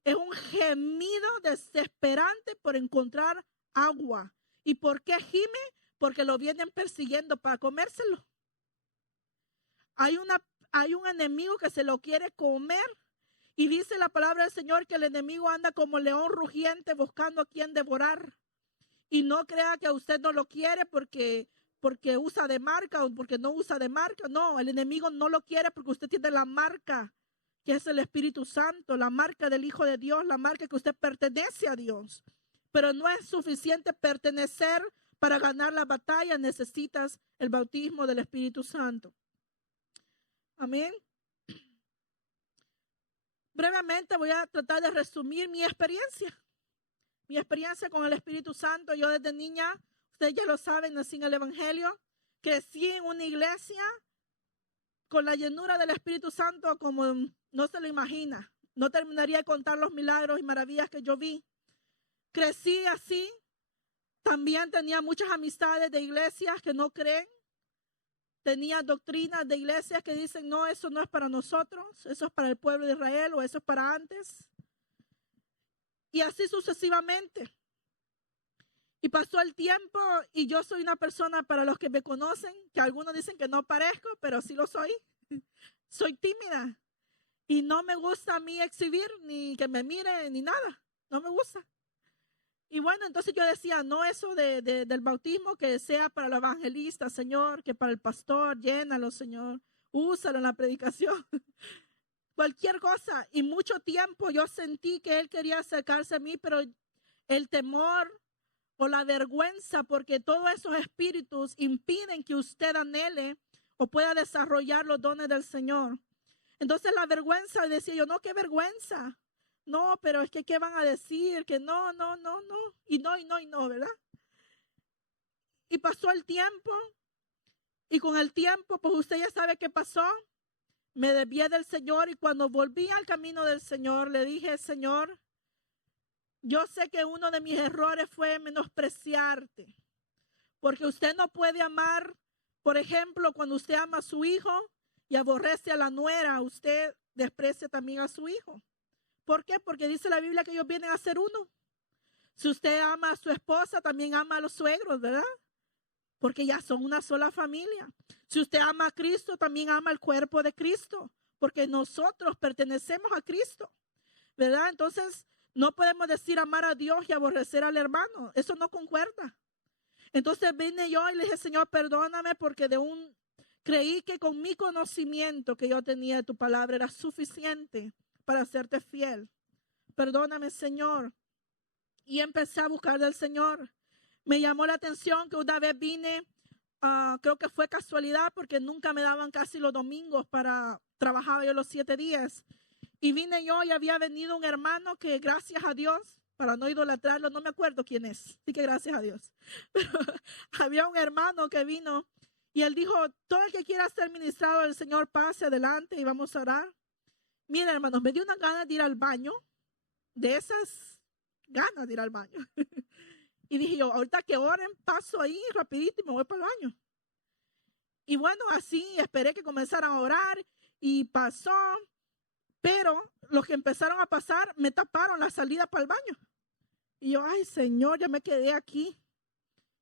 es un gemido desesperante por encontrar agua. ¿Y por qué gime? Porque lo vienen persiguiendo para comérselo. Hay un enemigo que se lo quiere comer. Y dice la palabra del Señor que el enemigo anda como león rugiente buscando a quien devorar. Y no crea que usted no lo quiere porque usa de marca o porque no usa de marca. No, el enemigo no lo quiere porque usted tiene la marca que es el Espíritu Santo, la marca del Hijo de Dios, la marca que usted pertenece a Dios. Pero no es suficiente pertenecer para ganar la batalla. Necesitas el bautismo del Espíritu Santo. Amén. Brevemente voy a tratar de resumir mi experiencia. Mi experiencia con el Espíritu Santo. Yo desde niña, ustedes ya lo saben, nací en el Evangelio. Crecí en una iglesia con la llenura del Espíritu Santo como no se lo imagina. No terminaría de contar los milagros y maravillas que yo vi. Crecí así. También tenía muchas amistades de iglesias que no creen. Tenía doctrinas de iglesias que dicen, no, eso no es para nosotros, eso es para el pueblo de Israel o eso es para antes. Y así sucesivamente. Y pasó el tiempo y yo soy una persona, para los que me conocen, que algunos dicen que no parezco, pero sí lo soy. Soy tímida y no me gusta a mí exhibir, ni que me mire, ni nada. No me gusta. Y bueno, entonces yo decía, no eso del bautismo, que sea para el evangelista, Señor, que para el pastor, llénalo, Señor, úsalo en la predicación. Cualquier cosa. Y mucho tiempo yo sentí que Él quería acercarse a mí, pero el temor o la vergüenza, porque todos esos espíritus impiden que usted anhele o pueda desarrollar los dones del Señor. Entonces la vergüenza, decía yo, no, qué vergüenza. No, pero es que ¿qué van a decir? Que no. Y no, ¿verdad? Y pasó el tiempo. Y con el tiempo, pues usted ya sabe qué pasó. Me desvié del Señor y cuando volví al camino del Señor, le dije, Señor, yo sé que uno de mis errores fue menospreciarte. Porque usted no puede amar, por ejemplo, cuando usted ama a su hijo y aborrece a la nuera, usted desprecia también a su hijo. ¿Por qué? Porque dice la Biblia que ellos vienen a ser uno. Si usted ama a su esposa, también ama a los suegros, ¿verdad? Porque ya son una sola familia. Si usted ama a Cristo, también ama al cuerpo de Cristo, porque nosotros pertenecemos a Cristo, ¿verdad? Entonces, no podemos decir amar a Dios y aborrecer al hermano. Eso no concuerda. Entonces vine yo y le dije, Señor, perdóname porque creí que con mi conocimiento que yo tenía de tu palabra era suficiente para hacerte fiel. Perdóname, Señor. Y empecé a buscar del Señor. Me llamó la atención que una vez vine, creo que fue casualidad porque nunca me daban casi los domingos trabajaba yo los 7 días. Y vine yo y había venido un hermano que gracias a Dios, para no idolatrarlo, no me acuerdo quién es, así que gracias a Dios. Pero había un hermano que vino y él dijo, todo el que quiera ser ministrado del Señor pase adelante y vamos a orar. Mira, hermanos, me dio una gana de ir al baño, de esas ganas de ir al baño. Y dije yo, ahorita que oren, paso ahí rapidito y me voy para el baño. Y bueno, así esperé que comenzaran a orar y pasó. Pero los que empezaron a pasar me taparon la salida para el baño. Y yo, ay, Señor, ya me quedé aquí.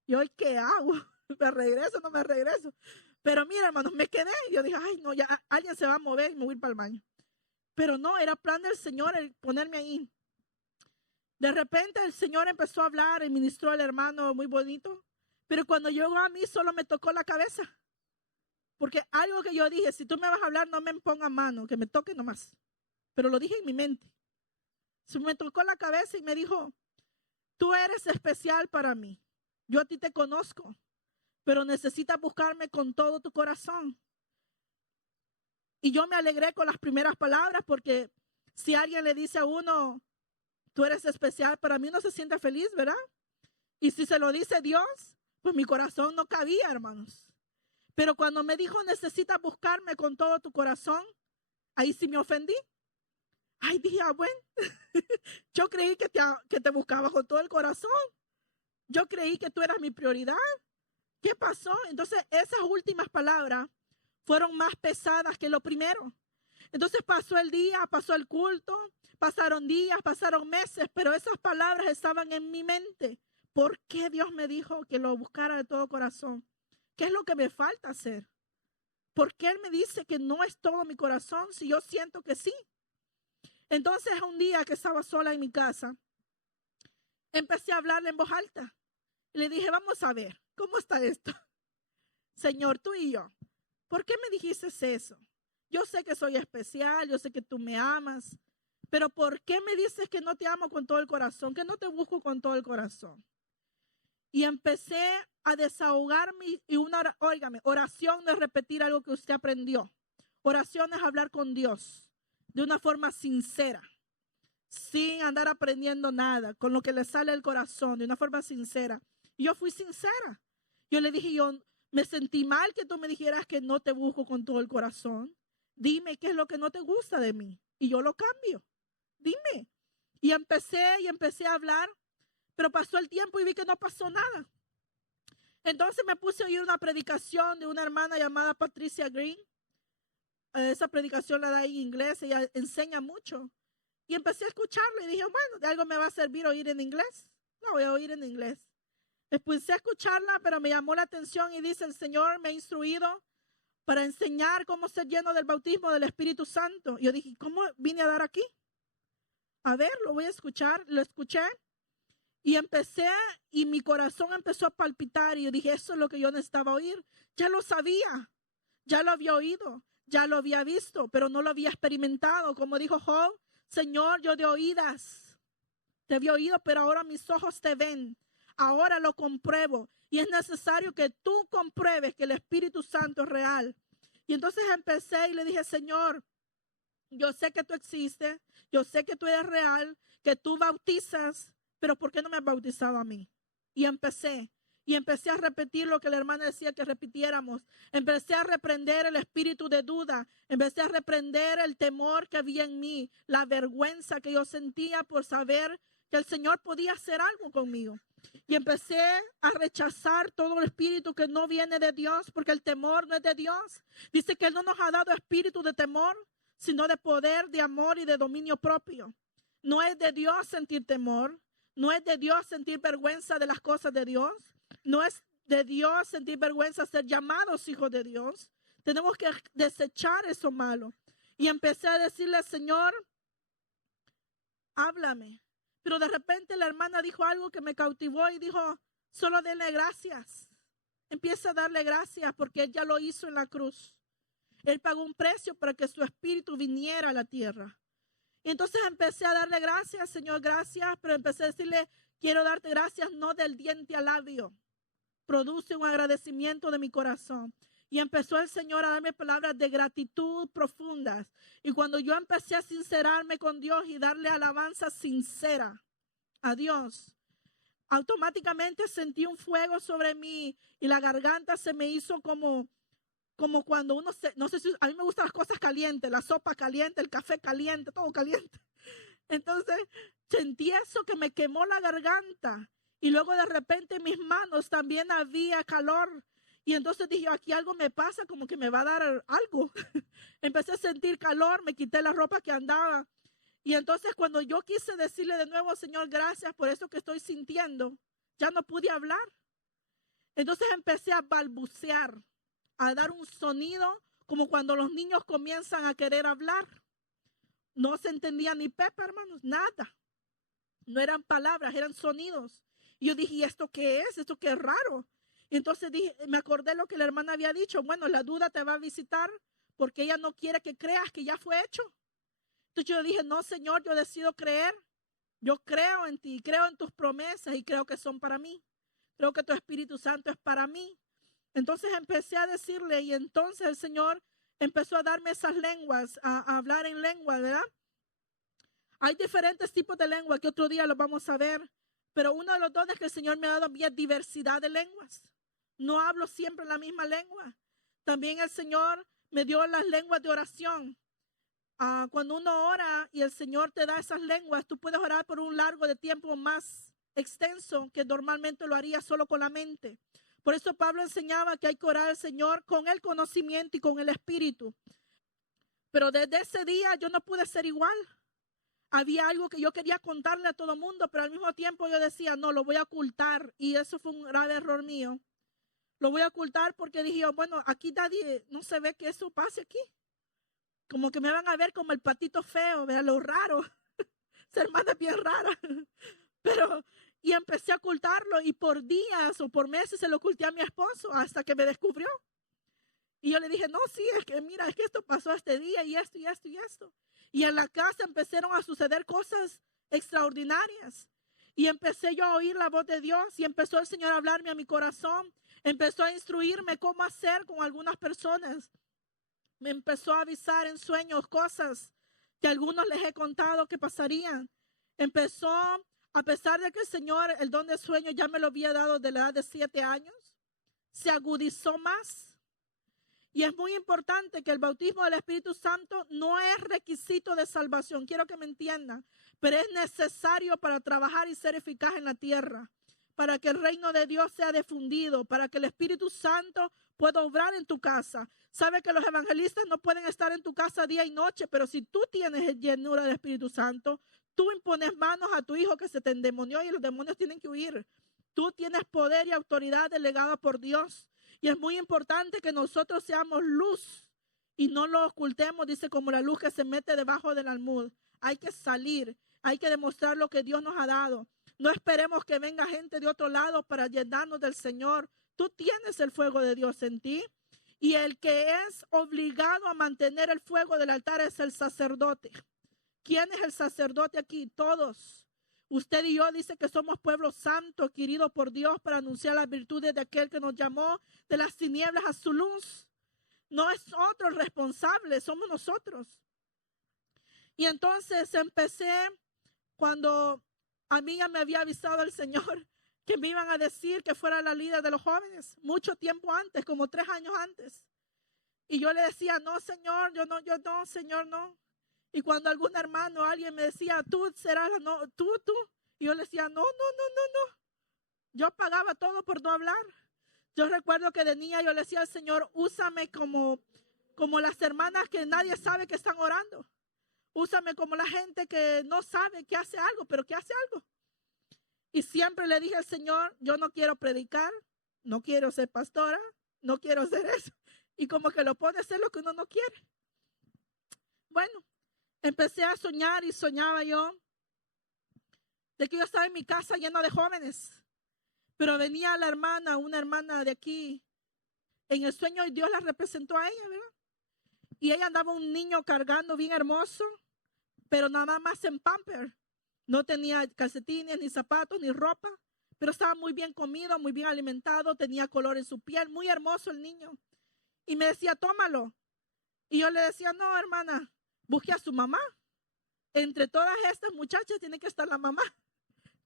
Y hoy, ¿qué hago? ¿Me regreso o no me regreso? Pero mira, hermanos, me quedé. Y yo dije, ay, no, ya alguien se va a mover y me voy a ir para el baño. Pero no, era plan del Señor el ponerme ahí. De repente el Señor empezó a hablar y ministró al hermano muy bonito. Pero cuando llegó a mí solo me tocó la cabeza. Porque algo que yo dije, si tú me vas a hablar, no me pongas mano, que me toque nomás. Pero lo dije en mi mente. Se me tocó la cabeza y me dijo, tú eres especial para mí. Yo a ti te conozco, pero necesitas buscarme con todo tu corazón. Y yo me alegré con las primeras palabras porque si alguien le dice a uno, tú eres especial para mí, uno se siente feliz, ¿verdad? Y si se lo dice Dios, pues mi corazón no cabía, hermanos. Pero cuando me dijo, necesitas buscarme con todo tu corazón, ahí sí me ofendí. Ay, dije, bueno, yo creí que te buscaba con todo el corazón. Yo creí que tú eras mi prioridad. ¿Qué pasó? Entonces, esas últimas palabras fueron más pesadas que lo primero. Entonces pasó el día, pasó el culto, pasaron días, pasaron meses, pero esas palabras estaban en mi mente. ¿Por qué Dios me dijo que lo buscara de todo corazón? ¿Qué es lo que me falta hacer? ¿Por qué Él me dice que no es todo mi corazón si yo siento que sí? Entonces, un día que estaba sola en mi casa, empecé a hablarle en voz alta. Y le dije, vamos a ver, ¿cómo está esto? Señor, tú y yo, ¿por qué me dijiste eso? Yo sé que soy especial, yo sé que tú me amas, pero ¿por qué me dices que no te amo con todo el corazón, que no te busco con todo el corazón? Y empecé a desahogarme y oración no es repetir algo que usted aprendió. Oración es hablar con Dios de una forma sincera, sin andar aprendiendo nada, con lo que le sale del corazón, de una forma sincera. Y yo fui sincera. Yo le dije, yo Me sentí mal que tú me dijeras que no te busco con todo el corazón. Dime qué es lo que no te gusta de mí y yo lo cambio. Dime. Y empecé a hablar, pero pasó el tiempo y vi que no pasó nada. Entonces me puse a oír una predicación de una hermana llamada Patricia Green. Esa predicación la da en inglés, ella enseña mucho. Y empecé a escucharla y dije, bueno, de algo me va a servir oír en inglés. La voy a oír en inglés. Empecé a escucharla, pero me llamó la atención y dice, el Señor me ha instruido para enseñar cómo ser lleno del bautismo del Espíritu Santo. Y yo dije, ¿cómo vine a dar aquí? A ver, lo voy a escuchar. Lo escuché y y mi corazón empezó a palpitar y yo dije, eso es lo que yo necesitaba oír. Ya lo sabía, ya lo había oído, ya lo había visto, pero no lo había experimentado. Como dijo Job, Señor, yo de oídas te había oído, pero ahora mis ojos te ven. Ahora lo compruebo y es necesario que tú compruebes que el Espíritu Santo es real. Y entonces empecé y le dije, Señor, yo sé que tú existes, yo sé que tú eres real, que tú bautizas, pero ¿por qué no me has bautizado a mí? Y empecé a repetir lo que la hermana decía que repitiéramos. Empecé a reprender el espíritu de duda, empecé a reprender el temor que había en mí, la vergüenza que yo sentía por saber que el Señor podía hacer algo conmigo. Y empecé a rechazar todo el espíritu que no viene de Dios, porque el temor no es de Dios. Dice que Él no nos ha dado espíritu de temor, sino de poder, de amor y de dominio propio. No es de Dios sentir temor, no es de Dios sentir vergüenza de las cosas de Dios, no es de Dios sentir vergüenza ser llamados hijos de Dios. Tenemos que desechar eso malo. Y empecé a decirle, Señor, háblame. Pero de repente la hermana dijo algo que me cautivó y dijo, solo denle gracias. Empieza a darle gracias porque Él ya lo hizo en la cruz. Él pagó un precio para que su espíritu viniera a la tierra. Y entonces empecé a darle gracias, Señor, gracias, pero empecé a decirle, quiero darte gracias no del diente al labio. Produce un agradecimiento de mi corazón. Y empezó el Señor a darme palabras de gratitud profundas. Y cuando yo empecé a sincerarme con Dios y darle alabanza sincera a Dios, automáticamente sentí un fuego sobre mí y la garganta se me hizo como cuando uno no sé si a mí me gustan las cosas calientes, la sopa caliente, el café caliente, todo caliente. Entonces sentí eso que me quemó la garganta y luego de repente en mis manos también había calor y entonces dije, aquí algo me pasa, como que me va a dar algo. Empecé a sentir calor, me quité la ropa que andaba y entonces cuando yo quise decirle de nuevo, Señor, gracias por eso que estoy sintiendo, ya no pude hablar. Entonces empecé a balbucear, a dar un sonido como cuando los niños comienzan a querer hablar. No se entendía ni pepa, hermanos, nada. No eran palabras, eran sonidos. Y yo dije, ¿y esto qué es? ¿Esto qué es raro? Y entonces dije, me acordé lo que la hermana había dicho. Bueno, la duda te va a visitar porque ella no quiere que creas que ya fue hecho. Entonces yo dije, no, Señor, yo decido creer. Yo creo en ti, creo en tus promesas y creo que son para mí. Creo que tu Espíritu Santo es para mí. Entonces empecé a decirle y entonces el Señor empezó a darme esas lenguas, a hablar en lengua, ¿verdad? Hay diferentes tipos de lengua que otro día los vamos a ver, pero uno de los dones que el Señor me ha dado es diversidad de lenguas. No hablo siempre la misma lengua. También el Señor me dio las lenguas de oración. Cuando uno ora y el Señor te da esas lenguas, tú puedes orar por un largo de tiempo más extenso que normalmente lo haría solo con la mente. Por eso Pablo enseñaba que hay que orar al Señor con el conocimiento y con el espíritu. Pero desde ese día yo no pude ser igual. Había algo que yo quería contarle a todo el mundo, pero al mismo tiempo yo decía, no, lo voy a ocultar. Y eso fue un grave error mío. Lo voy a ocultar porque dije, bueno, aquí nadie, no se ve que eso pase aquí. Como que me van a ver como el patito feo, ¿verdad? Lo raro. Esa hermana es bien rara. Pero, y empecé a ocultarlo y por días o por meses se lo oculté a mi esposo hasta que me descubrió. Y yo le dije, no, sí, es que mira, es que esto pasó este día y esto y esto y esto. Y en la casa empezaron a suceder cosas extraordinarias. Y empecé yo a oír la voz de Dios y empezó el Señor a hablarme a mi corazón. Empezó a instruirme cómo hacer con algunas personas. Me empezó a avisar en sueños cosas que a algunos les he contado que pasarían. Empezó, a pesar de que el Señor, el don de sueño ya me lo había dado de la edad de 7 años, se agudizó más. Y es muy importante que el bautismo del Espíritu Santo no es requisito de salvación. Quiero que me entiendan. Pero es necesario para trabajar y ser eficaz en la tierra. Para que el reino de Dios sea difundido. Para que el Espíritu Santo pueda obrar en tu casa. Sabe que los evangelistas no pueden estar en tu casa día y noche. Pero si tú tienes llenura del Espíritu Santo, tú impones manos a tu hijo que se te endemonió y los demonios tienen que huir. Tú tienes poder y autoridad delegada por Dios. Y es muy importante que nosotros seamos luz y no lo ocultemos, dice, como la luz que se mete debajo del almud. Hay que salir, hay que demostrar lo que Dios nos ha dado. No esperemos que venga gente de otro lado para llenarnos del Señor. Tú tienes el fuego de Dios en ti. Y el que es obligado a mantener el fuego del altar es el sacerdote. ¿Quién es el sacerdote aquí? Todos. Usted y yo dice que somos pueblo santo, adquirido por Dios para anunciar las virtudes de aquel que nos llamó de las tinieblas a su luz. No es otro el responsable, somos nosotros. Y entonces empecé cuando a mí ya me había avisado el Señor que me iban a decir que fuera la líder de los jóvenes, mucho tiempo antes, como 3 años antes. Y yo le decía, no, Señor, yo no, Señor, no. Y cuando algún hermano, alguien me decía, tú serás, no, tú. Y yo le decía, no. Yo pagaba todo por no hablar. Yo recuerdo que de niña yo le decía al Señor, úsame como las hermanas que nadie sabe que están orando. Úsame como la gente que no sabe que hace algo, pero que hace algo. Y siempre le dije al Señor, yo no quiero predicar, no quiero ser pastora, no quiero hacer eso. Y como que lo pone a hacer lo que uno no quiere. Bueno. Empecé a soñar y soñaba yo de que yo estaba en mi casa llena de jóvenes. Pero venía la hermana, una hermana de aquí. En el sueño Dios la representó a ella, ¿verdad? Y ella andaba un niño cargando bien hermoso, pero nada más en pamper. No tenía calcetines, ni zapatos, ni ropa. Pero estaba muy bien comido, muy bien alimentado. Tenía color en su piel, muy hermoso el niño. Y me decía, tómalo. Y yo le decía, no, hermana. Busque a su mamá. Entre todas estas muchachas tiene que estar la mamá.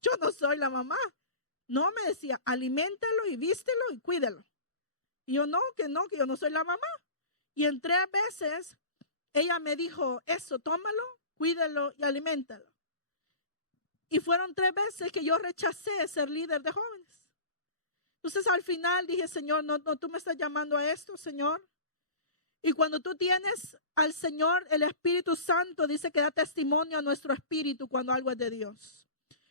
Yo no soy la mamá. No, me decía, aliméntalo y vístelo y cuídalo. Y yo, que yo no soy la mamá. Y en 3 veces ella me dijo, eso, tómalo, cuídalo y aliméntalo. Y fueron 3 veces que yo rechacé ser líder de jóvenes. Entonces al final dije, Señor, no, tú me estás llamando a esto, Señor. Y cuando tú tienes al Señor, el Espíritu Santo dice que da testimonio a nuestro espíritu cuando algo es de Dios.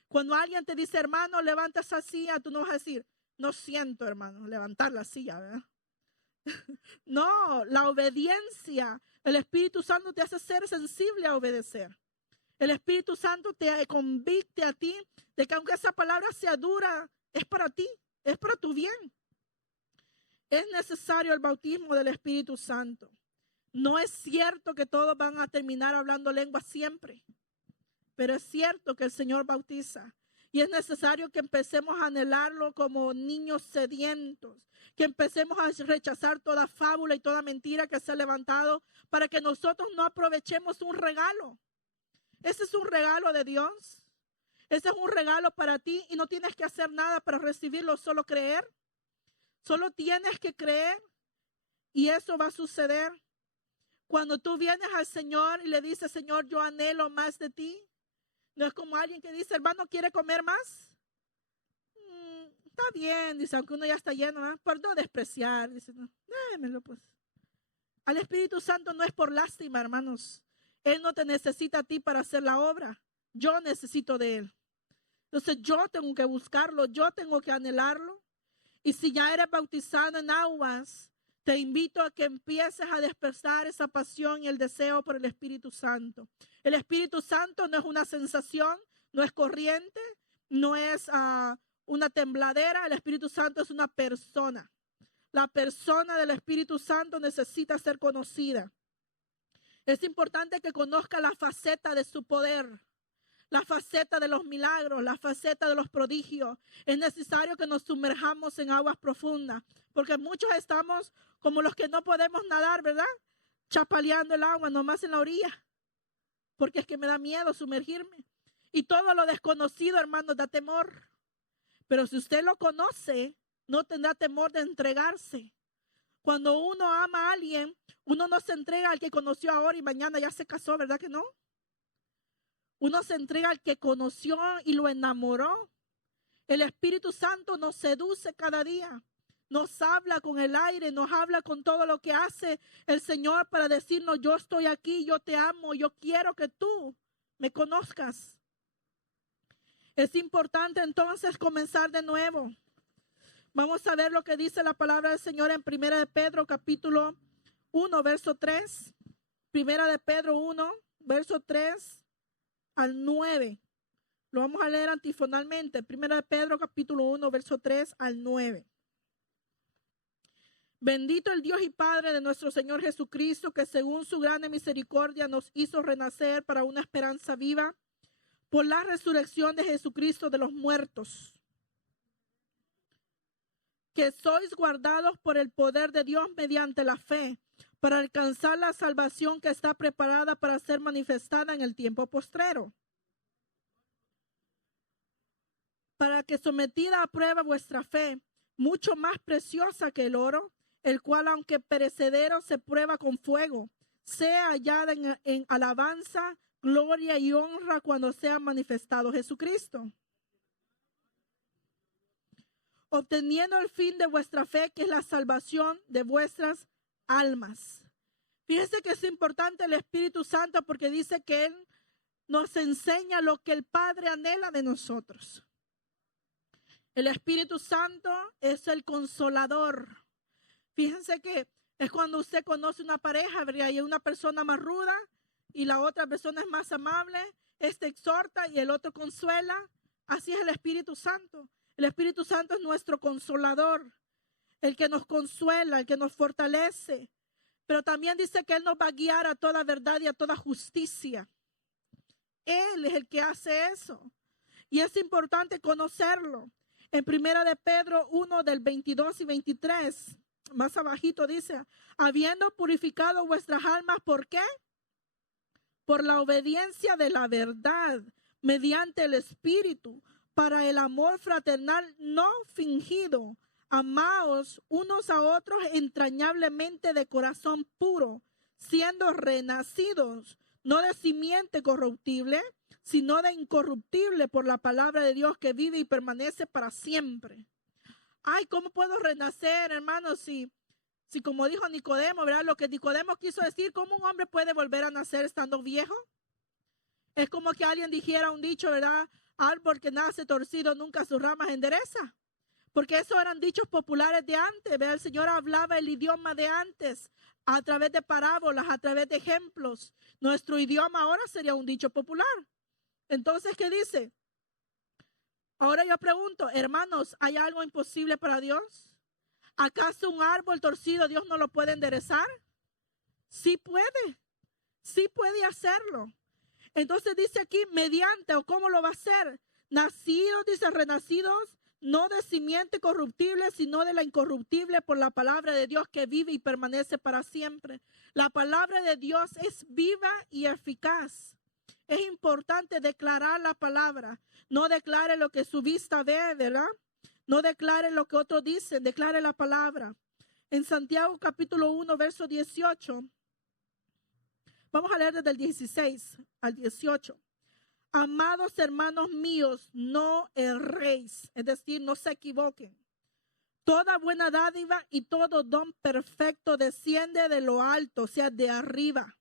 Cuando alguien te dice, hermano, levanta esa silla, tú no vas a decir, no siento, hermano, levantar la silla, ¿verdad? No, la obediencia, el Espíritu Santo te hace ser sensible a obedecer. El Espíritu Santo te convicte a ti de que aunque esa palabra sea dura, es para ti, es para tu bien. Es necesario el bautismo del Espíritu Santo. No es cierto que todos van a terminar hablando lengua siempre, pero es cierto que el Señor bautiza. Y es necesario que empecemos a anhelarlo como niños sedientos, que empecemos a rechazar toda fábula y toda mentira que se ha levantado para que nosotros no aprovechemos un regalo. Ese es un regalo de Dios. Ese es un regalo para ti y no tienes que hacer nada para recibirlo, solo creer. Solo tienes que creer y eso va a suceder. Cuando tú vienes al Señor y le dices, Señor, yo anhelo más de ti. No es como alguien que dice, hermano, ¿quiere comer más? Está bien, dice, aunque uno ya está lleno, ¿no? Por no despreciar. Dice, no, démelo pues. Al Espíritu Santo no es por lástima, hermanos. Él no te necesita a ti para hacer la obra. Yo necesito de Él. Entonces yo tengo que buscarlo, yo tengo que anhelarlo. Y si ya eres bautizado en aguas, te invito a que empieces a despertar esa pasión y el deseo por el Espíritu Santo. El Espíritu Santo no es una sensación, no es corriente, no es una tembladera. El Espíritu Santo es una persona. La persona del Espíritu Santo necesita ser conocida. Es importante que conozca la faceta de su poder, la faceta de los milagros, la faceta de los prodigios. Es necesario que nos sumerjamos en aguas profundas, porque muchos estamos como los que no podemos nadar, ¿verdad? Chapaleando el agua, nomás en la orilla, porque es que me da miedo sumergirme. Y todo lo desconocido, hermanos, da temor. Pero si usted lo conoce, no tendrá temor de entregarse. Cuando uno ama a alguien, uno no se entrega al que conoció ahora y mañana ya se casó, ¿verdad que no? Uno se entrega al que conoció y lo enamoró. El Espíritu Santo nos seduce cada día. Nos habla con el aire, nos habla con todo lo que hace el Señor para decirnos, yo estoy aquí, yo te amo, yo quiero que tú me conozcas. Es importante entonces comenzar de nuevo. Vamos a ver lo que dice la palabra del Señor en 1 de Pedro capítulo 1, verso 3. 1 de Pedro 1, verso 3 al 9. Lo vamos a leer antifonalmente. 1 de Pedro capítulo 1, verso 3 al 9. Bendito el Dios y Padre de nuestro Señor Jesucristo, que según su grande misericordia nos hizo renacer para una esperanza viva por la resurrección de Jesucristo de los muertos. Que sois guardados por el poder de Dios mediante la fe, para alcanzar la salvación que está preparada para ser manifestada en el tiempo postrero. Para que sometida a prueba vuestra fe, mucho más preciosa que el oro, el cual aunque perecedero se prueba con fuego, sea hallada en alabanza, gloria y honra cuando sea manifestado Jesucristo. Obteniendo el fin de vuestra fe, que es la salvación de vuestras almas. Fíjense que es importante el Espíritu Santo porque dice que Él nos enseña lo que el Padre anhela de nosotros. El Espíritu Santo es el consolador. Fíjense que es cuando usted conoce una pareja, ¿verdad? Y una persona más ruda y la otra persona es más amable. Este exhorta y el otro consuela. Así es el Espíritu Santo. El Espíritu Santo es nuestro consolador, el que nos consuela, el que nos fortalece. Pero también dice que Él nos va a guiar a toda verdad y a toda justicia. Él es el que hace eso. Y es importante conocerlo. En 1 de Pedro 1 del 22 y 23, más abajito dice, habiendo purificado vuestras almas, ¿por qué? Por la obediencia de la verdad, mediante el Espíritu, para el amor fraternal no fingido. Amaos unos a otros entrañablemente de corazón puro, siendo renacidos, no de simiente corruptible, sino de incorruptible por la palabra de Dios que vive y permanece para siempre. Ay, ¿cómo puedo renacer, hermanos? Si como dijo Nicodemo, ¿verdad? Lo que Nicodemo quiso decir, ¿cómo un hombre puede volver a nacer estando viejo? Es como que alguien dijera un dicho, ¿verdad? Árbol que nace torcido nunca sus ramas endereza. Porque esos eran dichos populares de antes, ¿verdad? El Señor hablaba el idioma de antes a través de parábolas, a través de ejemplos. Nuestro idioma ahora sería un dicho popular. Entonces, ¿qué dice? Ahora yo pregunto, hermanos, ¿hay algo imposible para Dios? ¿Acaso un árbol torcido Dios no lo puede enderezar? Sí puede hacerlo. Entonces dice aquí, mediante, o cómo lo va a hacer. Nacidos, dice, renacidos, no de simiente corruptible, sino de la incorruptible por la palabra de Dios que vive y permanece para siempre. La palabra de Dios es viva y eficaz. Es importante declarar la palabra. No declare lo que su vista ve, ¿verdad? No declare lo que otros dicen, declare la palabra. En Santiago capítulo 1, verso 18. Vamos a leer desde el 16 al 18. Amados hermanos míos, no erréis, es decir, no se equivoquen. Toda buena dádiva y todo don perfecto desciende de lo alto, o sea, de arriba,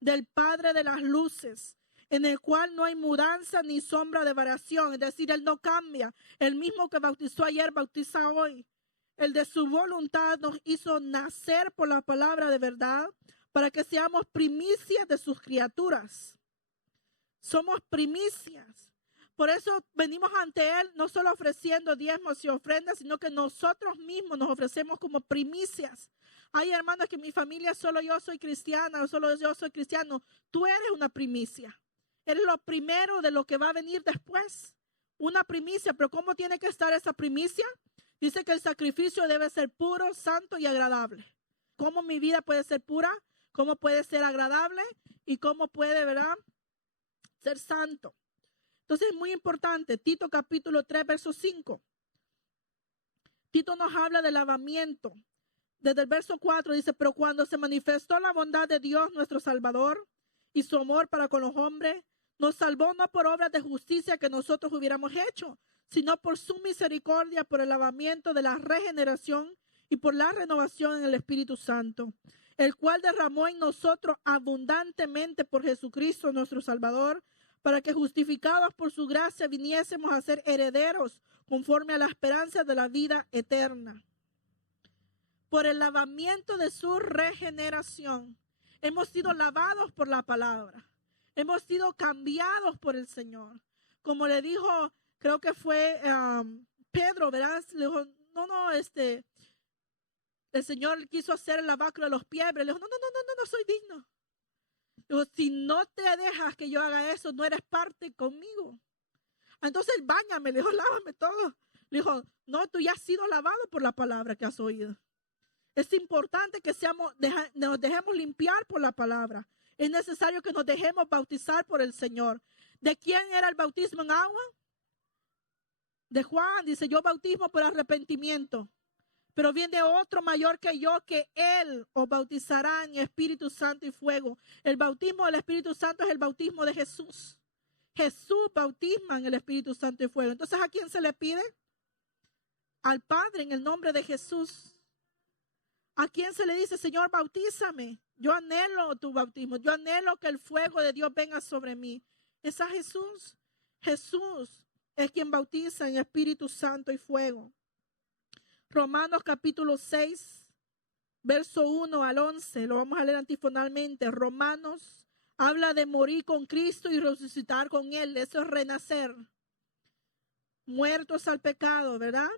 del Padre de las luces, en el cual no hay mudanza ni sombra de variación, es decir, Él no cambia. El mismo que bautizó ayer, bautiza hoy. El de su voluntad nos hizo nacer por la palabra de verdad, para que seamos primicias de sus criaturas. Somos primicias. Por eso venimos ante Él, no solo ofreciendo diezmos y ofrendas, sino que nosotros mismos nos ofrecemos como primicias. Hay hermanos que en mi familia solo yo soy cristiana, o solo yo soy cristiano. Tú eres una primicia. Eres lo primero de lo que va a venir después. Una primicia, pero ¿cómo tiene que estar esa primicia? Dice que el sacrificio debe ser puro, santo y agradable. ¿Cómo mi vida puede ser pura? ¿Cómo puede ser agradable? ¿Y cómo puede, verdad, ser santo? Entonces es muy importante. Tito capítulo 3, verso 5. Tito nos habla del lavamiento. Desde el verso 4 dice, pero cuando se manifestó la bondad de Dios nuestro Salvador y su amor para con los hombres, nos salvó no por obras de justicia que nosotros hubiéramos hecho, sino por su misericordia, por el lavamiento de la regeneración y por la renovación en el Espíritu Santo, el cual derramó en nosotros abundantemente por Jesucristo nuestro Salvador, para que justificados por su gracia viniésemos a ser herederos conforme a la esperanza de la vida eterna. Por el lavamiento de su regeneración, hemos sido lavados por la palabra. Hemos sido cambiados por el Señor. Como le dijo, creo que fue Pedro, ¿verdad? Le dijo, el Señor quiso hacer el lavacro de los pies, pero le dijo, no soy digno. Le dijo, si no te dejas que yo haga eso, no eres parte conmigo. Entonces, báñame, le dijo, lávame todo. Le dijo, no, tú ya has sido lavado por la palabra que has oído. Es importante que nos dejemos limpiar por la palabra. Es necesario que nos dejemos bautizar por el Señor. ¿De quién era el bautismo en agua? De Juan. Dice, yo bautismo por arrepentimiento. Pero viene otro mayor que yo, que Él os bautizará en Espíritu Santo y fuego. El bautismo del Espíritu Santo es el bautismo de Jesús. Jesús bautisma en el Espíritu Santo y fuego. Entonces, ¿a quién se le pide? Al Padre, en el nombre de Jesús. ¿A quién se le dice, Señor, bautízame? Yo anhelo tu bautismo. Yo anhelo que el fuego de Dios venga sobre mí. Es a Jesús. Jesús es quien bautiza en Espíritu Santo y fuego. Romanos capítulo 6, verso 1 al 11. Lo vamos a leer antifonalmente. Romanos habla de morir con Cristo y resucitar con Él. Eso es renacer. Muertos al pecado, ¿verdad?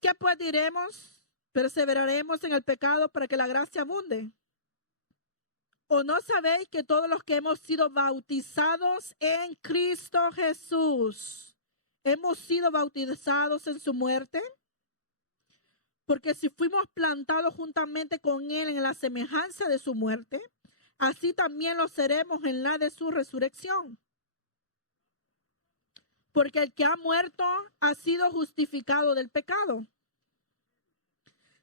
¿Qué pues diremos? ¿Perseveraremos en el pecado para que la gracia abunde? ¿O no sabéis que todos los que hemos sido bautizados en Cristo Jesús, hemos sido bautizados en su muerte? Porque si fuimos plantados juntamente con Él en la semejanza de su muerte, así también lo seremos en la de su resurrección. Porque el que ha muerto ha sido justificado del pecado.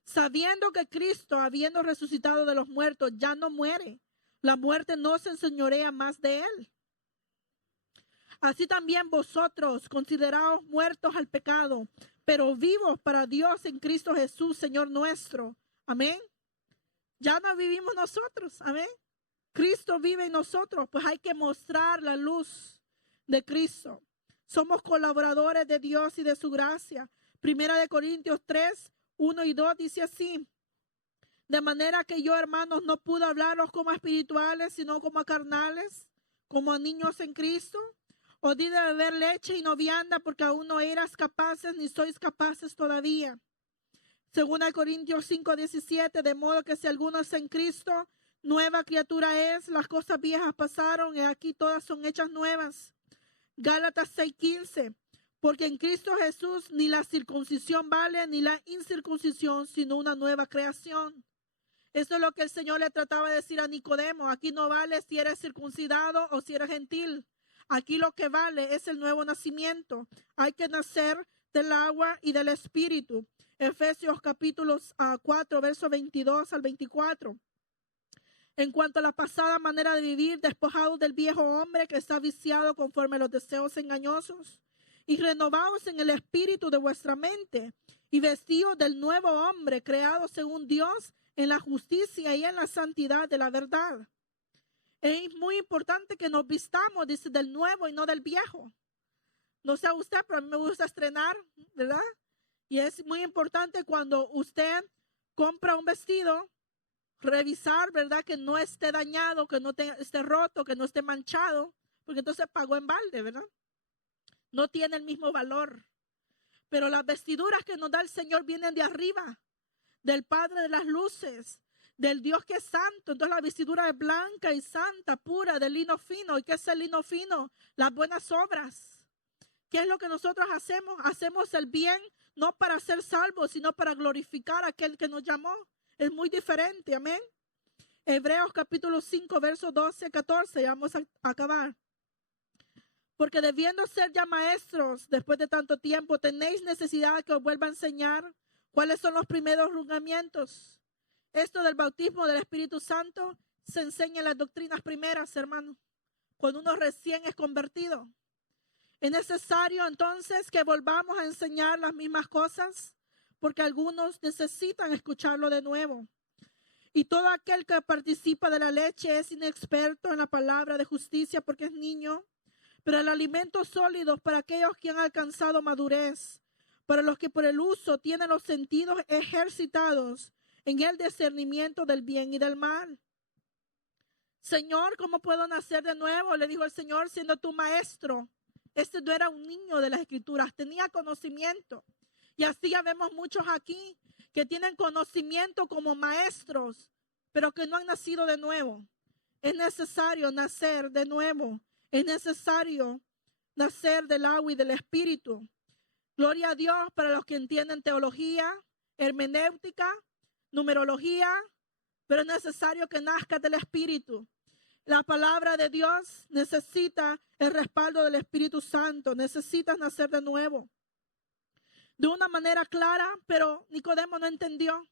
Sabiendo que Cristo, habiendo resucitado de los muertos, ya no muere, la muerte no se enseñorea más de Él. Así también vosotros, consideraos muertos al pecado, pero vivos para Dios en Cristo Jesús, Señor nuestro. Amén. Ya no vivimos nosotros. Amén. Cristo vive en nosotros, pues hay que mostrar la luz de Cristo. Somos colaboradores de Dios y de su gracia. Primera de Corintios 3, 1 y 2 dice así. De manera que yo, hermanos, no pude hablaros como a espirituales, sino como a carnales, como a niños en Cristo. Os di de beber leche y no vianda, porque aún no eras capaces, ni sois capaces todavía. Según Corintios 5, 17, de modo que si alguno es en Cristo, nueva criatura es, las cosas viejas pasaron y aquí todas son hechas nuevas. Gálatas 6, 15. Porque en Cristo Jesús ni la circuncisión vale ni la incircuncisión, sino una nueva creación. Eso es lo que el Señor le trataba de decir a Nicodemo. Aquí no vale si eres circuncidado o si eres gentil. Aquí lo que vale es el nuevo nacimiento. Hay que nacer del agua y del Espíritu. Efesios capítulos 4, versos 22 al 24. En cuanto a la pasada manera de vivir, despojados del viejo hombre que está viciado conforme a los deseos engañosos, y renovados en el espíritu de vuestra mente, y vestidos del nuevo hombre, creado según Dios en la justicia y en la santidad de la verdad. Es muy importante que nos vistamos, dice, del nuevo y no del viejo. No sé a usted, pero a mí me gusta estrenar, ¿verdad? Y es muy importante cuando usted compra un vestido, revisar, ¿verdad? Que no esté dañado, que no esté roto, que no esté manchado, porque entonces pagó en balde, ¿verdad? No tiene el mismo valor. Pero las vestiduras que nos da el Señor vienen de arriba, del Padre de las luces, del Dios que es santo. Entonces la vestidura es blanca y santa, pura, de lino fino. ¿Y qué es el lino fino? Las buenas obras. ¿Qué es lo que nosotros hacemos? Hacemos el bien no para ser salvos, sino para glorificar a aquel que nos llamó. Es muy diferente, amén. Hebreos capítulo 5, versos 12 a 14, ya vamos a acabar. Porque debiendo ser ya maestros después de tanto tiempo, tenéis necesidad de que os vuelva a enseñar cuáles son los primeros rudimientos. Esto del bautismo del Espíritu Santo se enseña en las doctrinas primeras, hermanos, cuando uno recién es convertido. Es necesario entonces que volvamos a enseñar las mismas cosas, porque algunos necesitan escucharlo de nuevo. Y todo aquel que participa de la leche es inexperto en la palabra de justicia porque es niño, pero el alimento sólido para aquellos que han alcanzado madurez, para los que por el uso tienen los sentidos ejercitados en el discernimiento del bien y del mal. Señor, ¿cómo puedo nacer de nuevo? Le dijo el Señor, siendo tu maestro. Este no era un niño de las Escrituras, tenía conocimiento. Y así ya vemos muchos aquí que tienen conocimiento como maestros, pero que no han nacido de nuevo. Es necesario nacer de nuevo. Es necesario nacer del agua y del Espíritu. Gloria a Dios para los que entienden teología, hermenéutica, numerología, pero es necesario que nazca del Espíritu. La palabra de Dios necesita el respaldo del Espíritu Santo. Necesitas nacer de nuevo. De una manera clara, pero Nicodemo no entendió.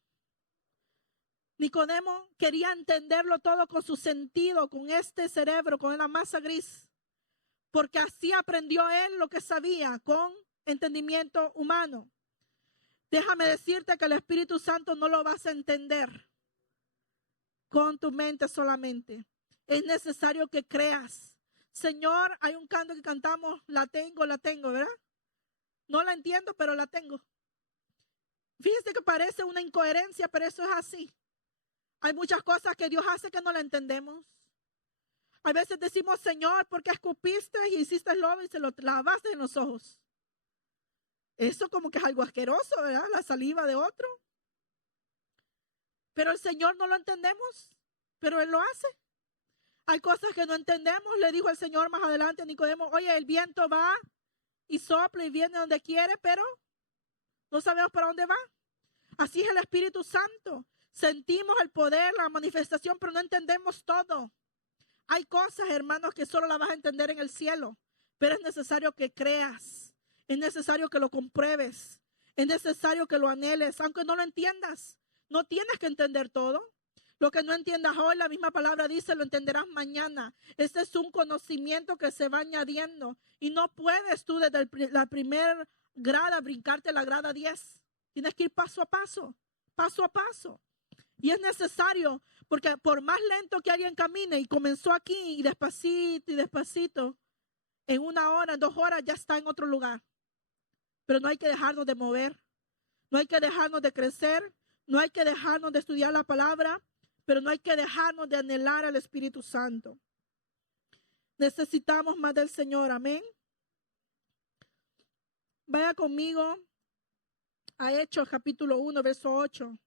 Nicodemo quería entenderlo todo con su sentido, con este cerebro, con la masa gris. Porque así aprendió él lo que sabía, con entendimiento humano. Déjame decirte que el Espíritu Santo no lo vas a entender con tu mente solamente. Es necesario que creas. Señor, hay un canto que cantamos, la tengo, ¿verdad? No la entiendo, pero la tengo. Fíjese que parece una incoherencia, pero eso es así. Hay muchas cosas que Dios hace que no la entendemos. A veces decimos, Señor, ¿por qué escupiste y hiciste el lobo y se lo lavaste en los ojos? Eso como que es algo asqueroso, ¿verdad? La saliva de otro. Pero el Señor no lo entendemos, pero Él lo hace. Hay cosas que no entendemos. Le dijo el Señor más adelante a Nicodemo, oye, el viento va y sopla y viene donde quiere, pero no sabemos para dónde va. Así es el Espíritu Santo. Sentimos el poder, la manifestación, pero no entendemos todo. Hay cosas, hermanos, que solo las vas a entender en el cielo, pero es necesario que creas. Es necesario que lo compruebes. Es necesario que lo anheles, aunque no lo entiendas. No tienes que entender todo. Lo que no entiendas hoy, la misma palabra dice, lo entenderás mañana. Este es un conocimiento que se va añadiendo. Y no puedes tú desde la primera grada brincarte la grada 10. Tienes que ir paso a paso, paso a paso. Y es necesario, porque por más lento que alguien camine y comenzó aquí y despacito, en 1 hora, en 2 horas ya está en otro lugar. Pero no hay que dejarnos de mover, no hay que dejarnos de crecer, no hay que dejarnos de estudiar la palabra, pero no hay que dejarnos de anhelar al Espíritu Santo. Necesitamos más del Señor, amén. Vaya conmigo a Hechos capítulo 1, verso 8.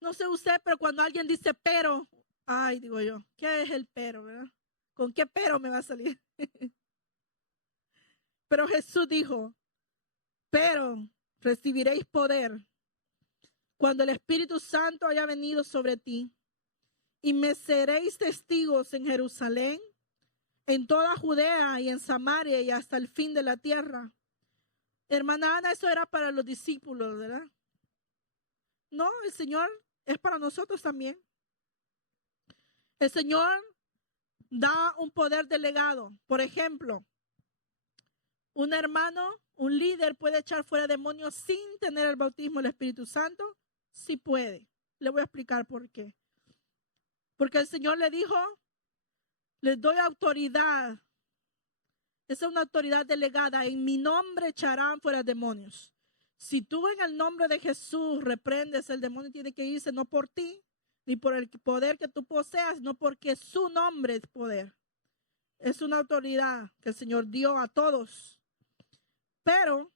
No sé usted, pero cuando alguien dice pero, ay, digo yo, ¿qué es el pero, verdad? ¿Con qué pero me va a salir? Pero Jesús dijo, pero recibiréis poder cuando el Espíritu Santo haya venido sobre ti, y me seréis testigos en Jerusalén, en toda Judea y en Samaria y hasta el fin de la tierra. Hermana Ana, eso era para los discípulos, ¿verdad? No, el Señor es para nosotros también. El Señor da un poder delegado. Por ejemplo, un hermano, un líder puede echar fuera demonios sin tener el bautismo del Espíritu Santo. Sí puede. Le voy a explicar por qué. Porque el Señor le dijo, les doy autoridad. Esa es una autoridad delegada. En mi nombre echarán fuera demonios. Si tú en el nombre de Jesús reprendes, el demonio tiene que irse no por ti, ni por el poder que tú poseas, no porque su nombre es poder. Es una autoridad que el Señor dio a todos. Pero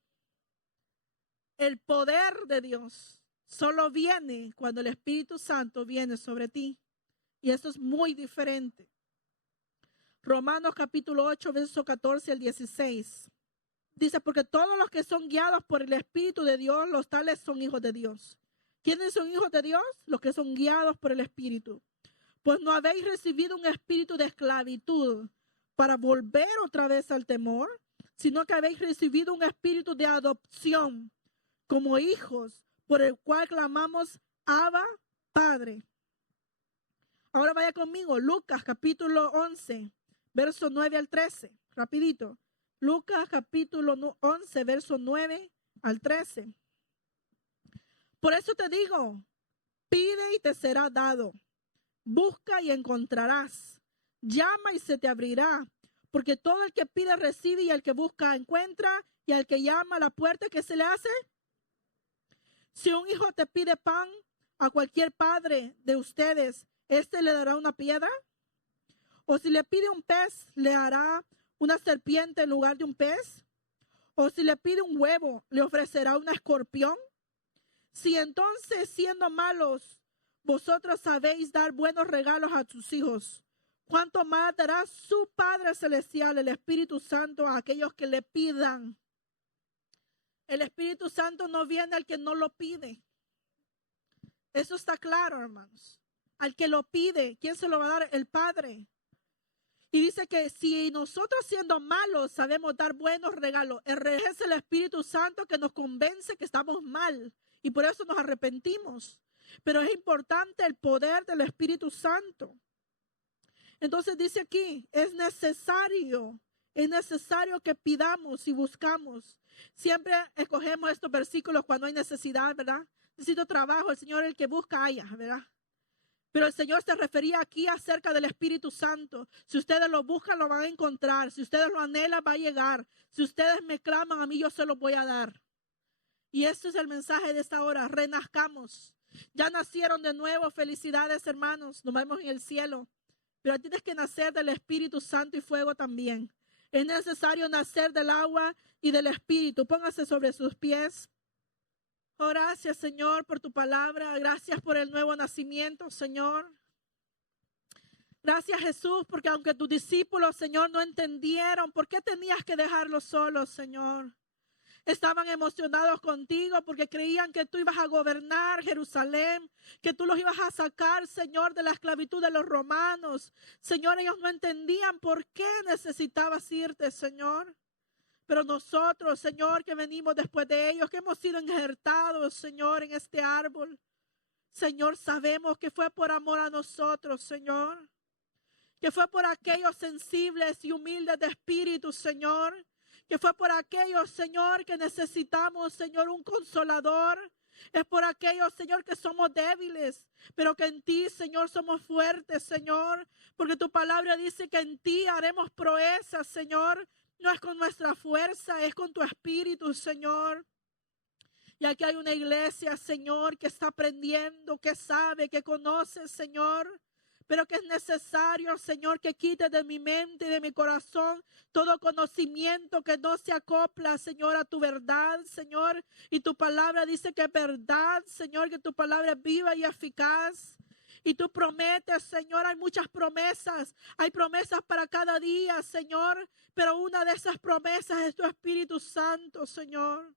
el poder de Dios solo viene cuando el Espíritu Santo viene sobre ti. Y eso es muy diferente. Romanos capítulo 8, verso 14 al 16. Dice, porque todos los que son guiados por el Espíritu de Dios, los tales son hijos de Dios. ¿Quiénes son hijos de Dios? Los que son guiados por el Espíritu. Pues no habéis recibido un espíritu de esclavitud para volver otra vez al temor, sino que habéis recibido un espíritu de adopción como hijos, por el cual clamamos, Abba, Padre. Ahora vaya conmigo, Lucas capítulo 11, verso 9 al 13, rapidito. Lucas capítulo 11, verso 9 al 13. Por eso te digo, pide y te será dado, busca y encontrarás, llama y se te abrirá, porque todo el que pide recibe y el que busca encuentra, y al que llama a la puerta, ¿qué se le hace? Si un hijo te pide pan, a cualquier padre de ustedes, ¿este le dará una piedra? ¿O si le pide un pez, le hará una serpiente en lugar de un pez? ¿O si le pide un huevo, le ofrecerá un escorpión? Si entonces, siendo malos, vosotros sabéis dar buenos regalos a sus hijos, ¿cuánto más dará su Padre Celestial, el Espíritu Santo, a aquellos que le pidan? El Espíritu Santo no viene al que no lo pide. Eso está claro, hermanos. Al que lo pide, ¿quién se lo va a dar? El Padre. Y dice que si nosotros siendo malos sabemos dar buenos regalos, es el Espíritu Santo que nos convence que estamos mal y por eso nos arrepentimos. Pero es importante el poder del Espíritu Santo. Entonces dice aquí, es necesario que pidamos y buscamos. Siempre escogemos estos versículos cuando hay necesidad, ¿verdad? Necesito trabajo, el Señor el que busca haya, ¿verdad? Pero el Señor se refería aquí acerca del Espíritu Santo. Si ustedes lo buscan, lo van a encontrar. Si ustedes lo anhelan, va a llegar. Si ustedes me claman a mí, yo se los voy a dar. Y este es el mensaje de esta hora. Renazcamos. Ya nacieron de nuevo. Felicidades, hermanos. Nos vemos en el cielo. Pero tienes que nacer del Espíritu Santo y fuego también. Es necesario nacer del agua y del Espíritu. Póngase sobre sus pies. Oh, gracias, Señor, por tu palabra. Gracias por el nuevo nacimiento, Señor. Gracias, Jesús, porque aunque tus discípulos, Señor, no entendieron por qué tenías que dejarlos solos, Señor. Estaban emocionados contigo porque creían que tú ibas a gobernar Jerusalén, que tú los ibas a sacar, Señor, de la esclavitud de los romanos. Señor, ellos no entendían por qué necesitabas irte, Señor. Pero nosotros, Señor, que venimos después de ellos, que hemos sido injertados, Señor, en este árbol. Señor, sabemos que fue por amor a nosotros, Señor. Que fue por aquellos sensibles y humildes de espíritu, Señor. Que fue por aquellos, Señor, que necesitamos, Señor, un consolador. Es por aquellos, Señor, que somos débiles, pero que en ti, Señor, somos fuertes, Señor. Porque tu palabra dice que en ti haremos proezas, Señor. No es con nuestra fuerza, es con tu espíritu, Señor. Y aquí hay una iglesia, Señor, que está aprendiendo, que sabe, que conoce, Señor. Pero que es necesario, Señor, que quites de mi mente y de mi corazón todo conocimiento que no se acopla, Señor, a tu verdad, Señor. Y tu palabra dice que es verdad, Señor, que tu palabra es viva y eficaz. Y tú prometes, Señor, hay muchas promesas. Hay promesas para cada día, Señor. Pero una de esas promesas es tu Espíritu Santo, Señor.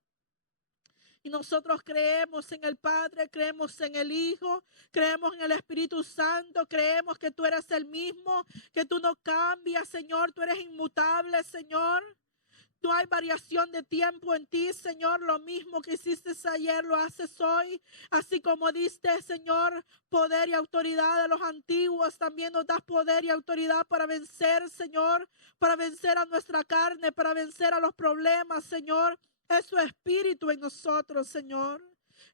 Y nosotros creemos en el Padre, creemos en el Hijo, creemos en el Espíritu Santo, creemos que tú eres el mismo, que tú no cambias, Señor. Tú eres inmutable, Señor. No hay variación de tiempo en ti, Señor. Lo mismo que hiciste ayer, lo haces hoy. Así como diste, Señor, poder y autoridad a los antiguos, también nos das poder y autoridad para vencer, Señor, para vencer a nuestra carne, para vencer a los problemas, Señor. Es tu Espíritu en nosotros, Señor.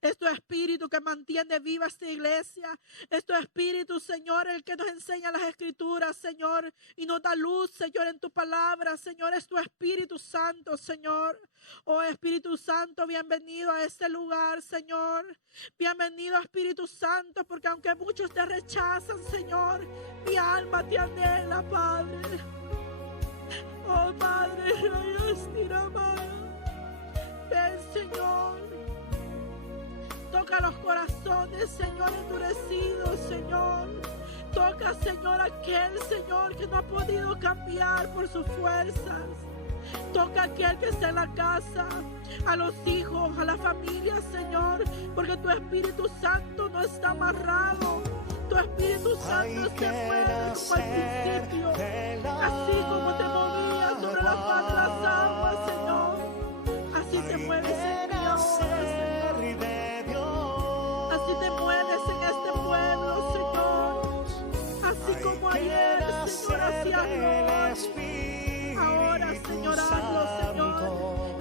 Es tu Espíritu que mantiene viva esta iglesia. Es tu Espíritu, Señor, el que nos enseña las Escrituras, Señor, y nos da luz, Señor, en tu palabra, Señor. Es tu Espíritu Santo, Señor. Oh, Espíritu Santo, bienvenido a este lugar, Señor. Bienvenido, Espíritu Santo, porque aunque muchos te rechazan, Señor, mi alma te anhela, Padre. Oh, Padre, ven, Señor. Toca los corazones, Señor, endurecidos, Señor. Toca, Señor, aquel, Señor, que no ha podido cambiar por sus fuerzas. Toca aquel que está en la casa, a los hijos, a la familia, Señor, porque tu Espíritu Santo no está amarrado. Tu Espíritu Santo se mueve como al principio, así como te movías sobre la faz de las aguas, Señor. Así te mueves en mí ahora, Señor. Así te mueves en este pueblo, Señor. Así como ayer, Señor, hacías ahora, Señor, hazlo, Señor.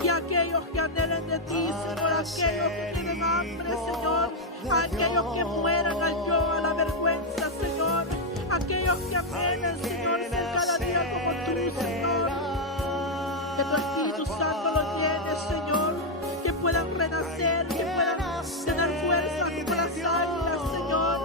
Y aquellos que anhelen de ti, Señor, aquellos que tienen hambre, Señor, aquellos que mueran al yo, a la vergüenza, Señor, aquellos que anhelen, Señor, ser cada día como tú, Señor. Que tu Espíritu Santo los llene, Señor, que puedan renacer, que puedan tener fuerza como las águilas, Señor,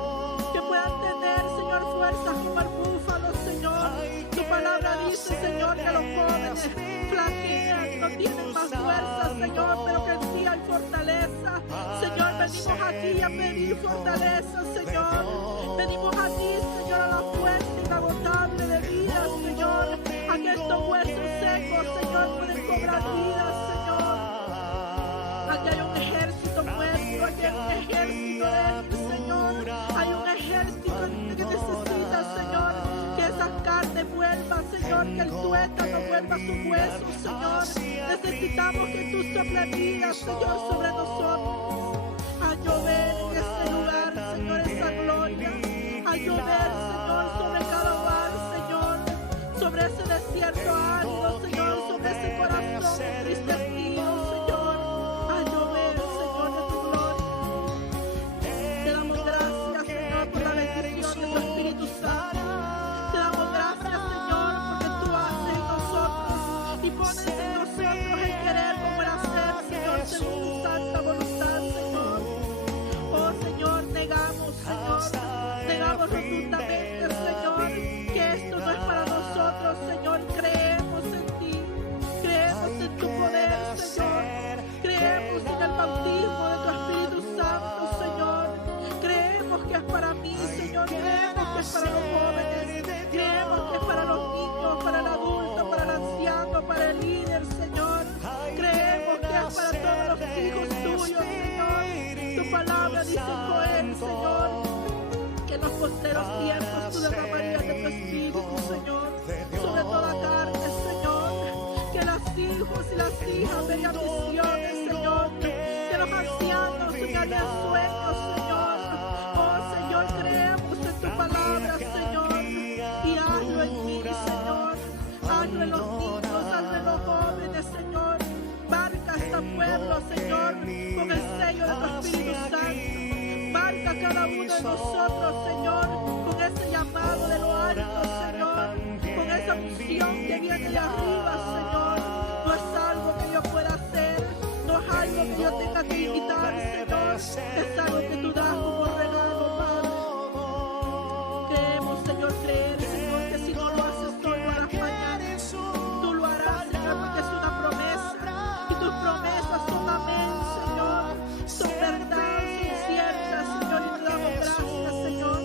que puedan tener, Señor, fuerzas como el búfalo, Señor. Tu palabra dice, Señor, que los jóvenes flaquean, no tienen más fuerza, Señor, pero que en ti hay fortaleza. Señor, venimos aquí a pedir fortaleza, Señor. Venimos a ti, Señor, a la fuerza inagotable de vida, Señor. A que estos huesos secos, Señor, pueden cobrar vida, Señor. Aquí hay un ejército nuestro, aquí hay un ejército de ti, Señor. Hay un ejército que necesita, Señor, que esas carnes vuelvan, Señor, que el tuétano vuelva a sus huesos, Señor. Necesitamos que tú soples vida, Señor, sobre nosotros. A llover en este lugar, Señor, esa gloria. A llover, Señor, sobre cada hogar, Señor. Sobre ese desierto árido, Señor, sobre ese corazón entristecido, Señor. A llover, Señor, de tu gloria. Te damos gracias, Señor, por la bendición de tu Espíritu Santo. Te damos gracias, Señor, porque tú haces en nosotros y pones en nosotros el querer como el hacer, Señor, según tu santa voluntad, Señor. Oh, Señor, negamos, Señor, negamos rotundamente, Señor, que esto no es para nosotros, Señor. Creemos en ti, creemos en tu poder, Señor. Creemos en el bautismo de tu Espíritu Santo, Señor. Creemos que es para mí, Señor. Creemos que es para los jóvenes. Creemos que es para los niños, para el adulto, para el anciano, para el líder, Señor. Creemos que es para todos los hijos tuyos, Señor. Tu palabra dice en Joel, Señor, que en los posteros tiempos tú derramarías de tu Espíritu, Señor, sobre toda carne, Señor. Que los hijos y las hijas vean visiones, Señor. Que los ancianos tengan sueños, Señor. Oh, Señor, creemos en tu palabra, Señor. Y hazlo en mí, Señor. Hazlo en los niños, hazlo en los jóvenes, Señor. Marca este pueblo, Señor, con el sello de tu Espíritu Santo. Marca cada uno de nosotros, Señor, con ese llamado de lo alto, Señor, con esa unción que viene de arriba, Señor. No es algo que yo pueda hacer, no es algo que yo tenga que invitar, Señor, es algo que tú das como regalo, Padre. Queremos, Señor, creer, Señor, que si no lo haces hoy, lo harás mañana. Tú lo harás, Señor, porque es una promesa, y tus promesas son amén, Señor, son verdad, son ciertas, Señor, y te damos gracias, Señor.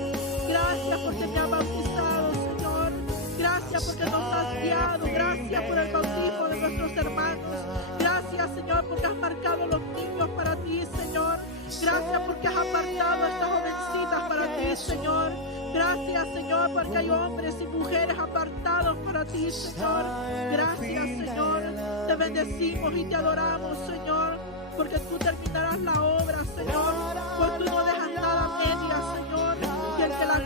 Gracias porque me has bautizado, Señor. Gracias porque nos has guiado. Gracias por el bautismo de nuestros hermanos. Gracias, Señor, porque has marcado los niños para ti, Señor. Gracias porque has apartado a estas jovencitas para ti, Señor. Gracias, Señor, porque hay hombres y mujeres apartados para ti, Señor. Gracias, Señor. Te bendecimos y te adoramos, Señor, porque tú terminarás la obra, Señor. Porque tú no dejas nada a media, Señor. Y el que la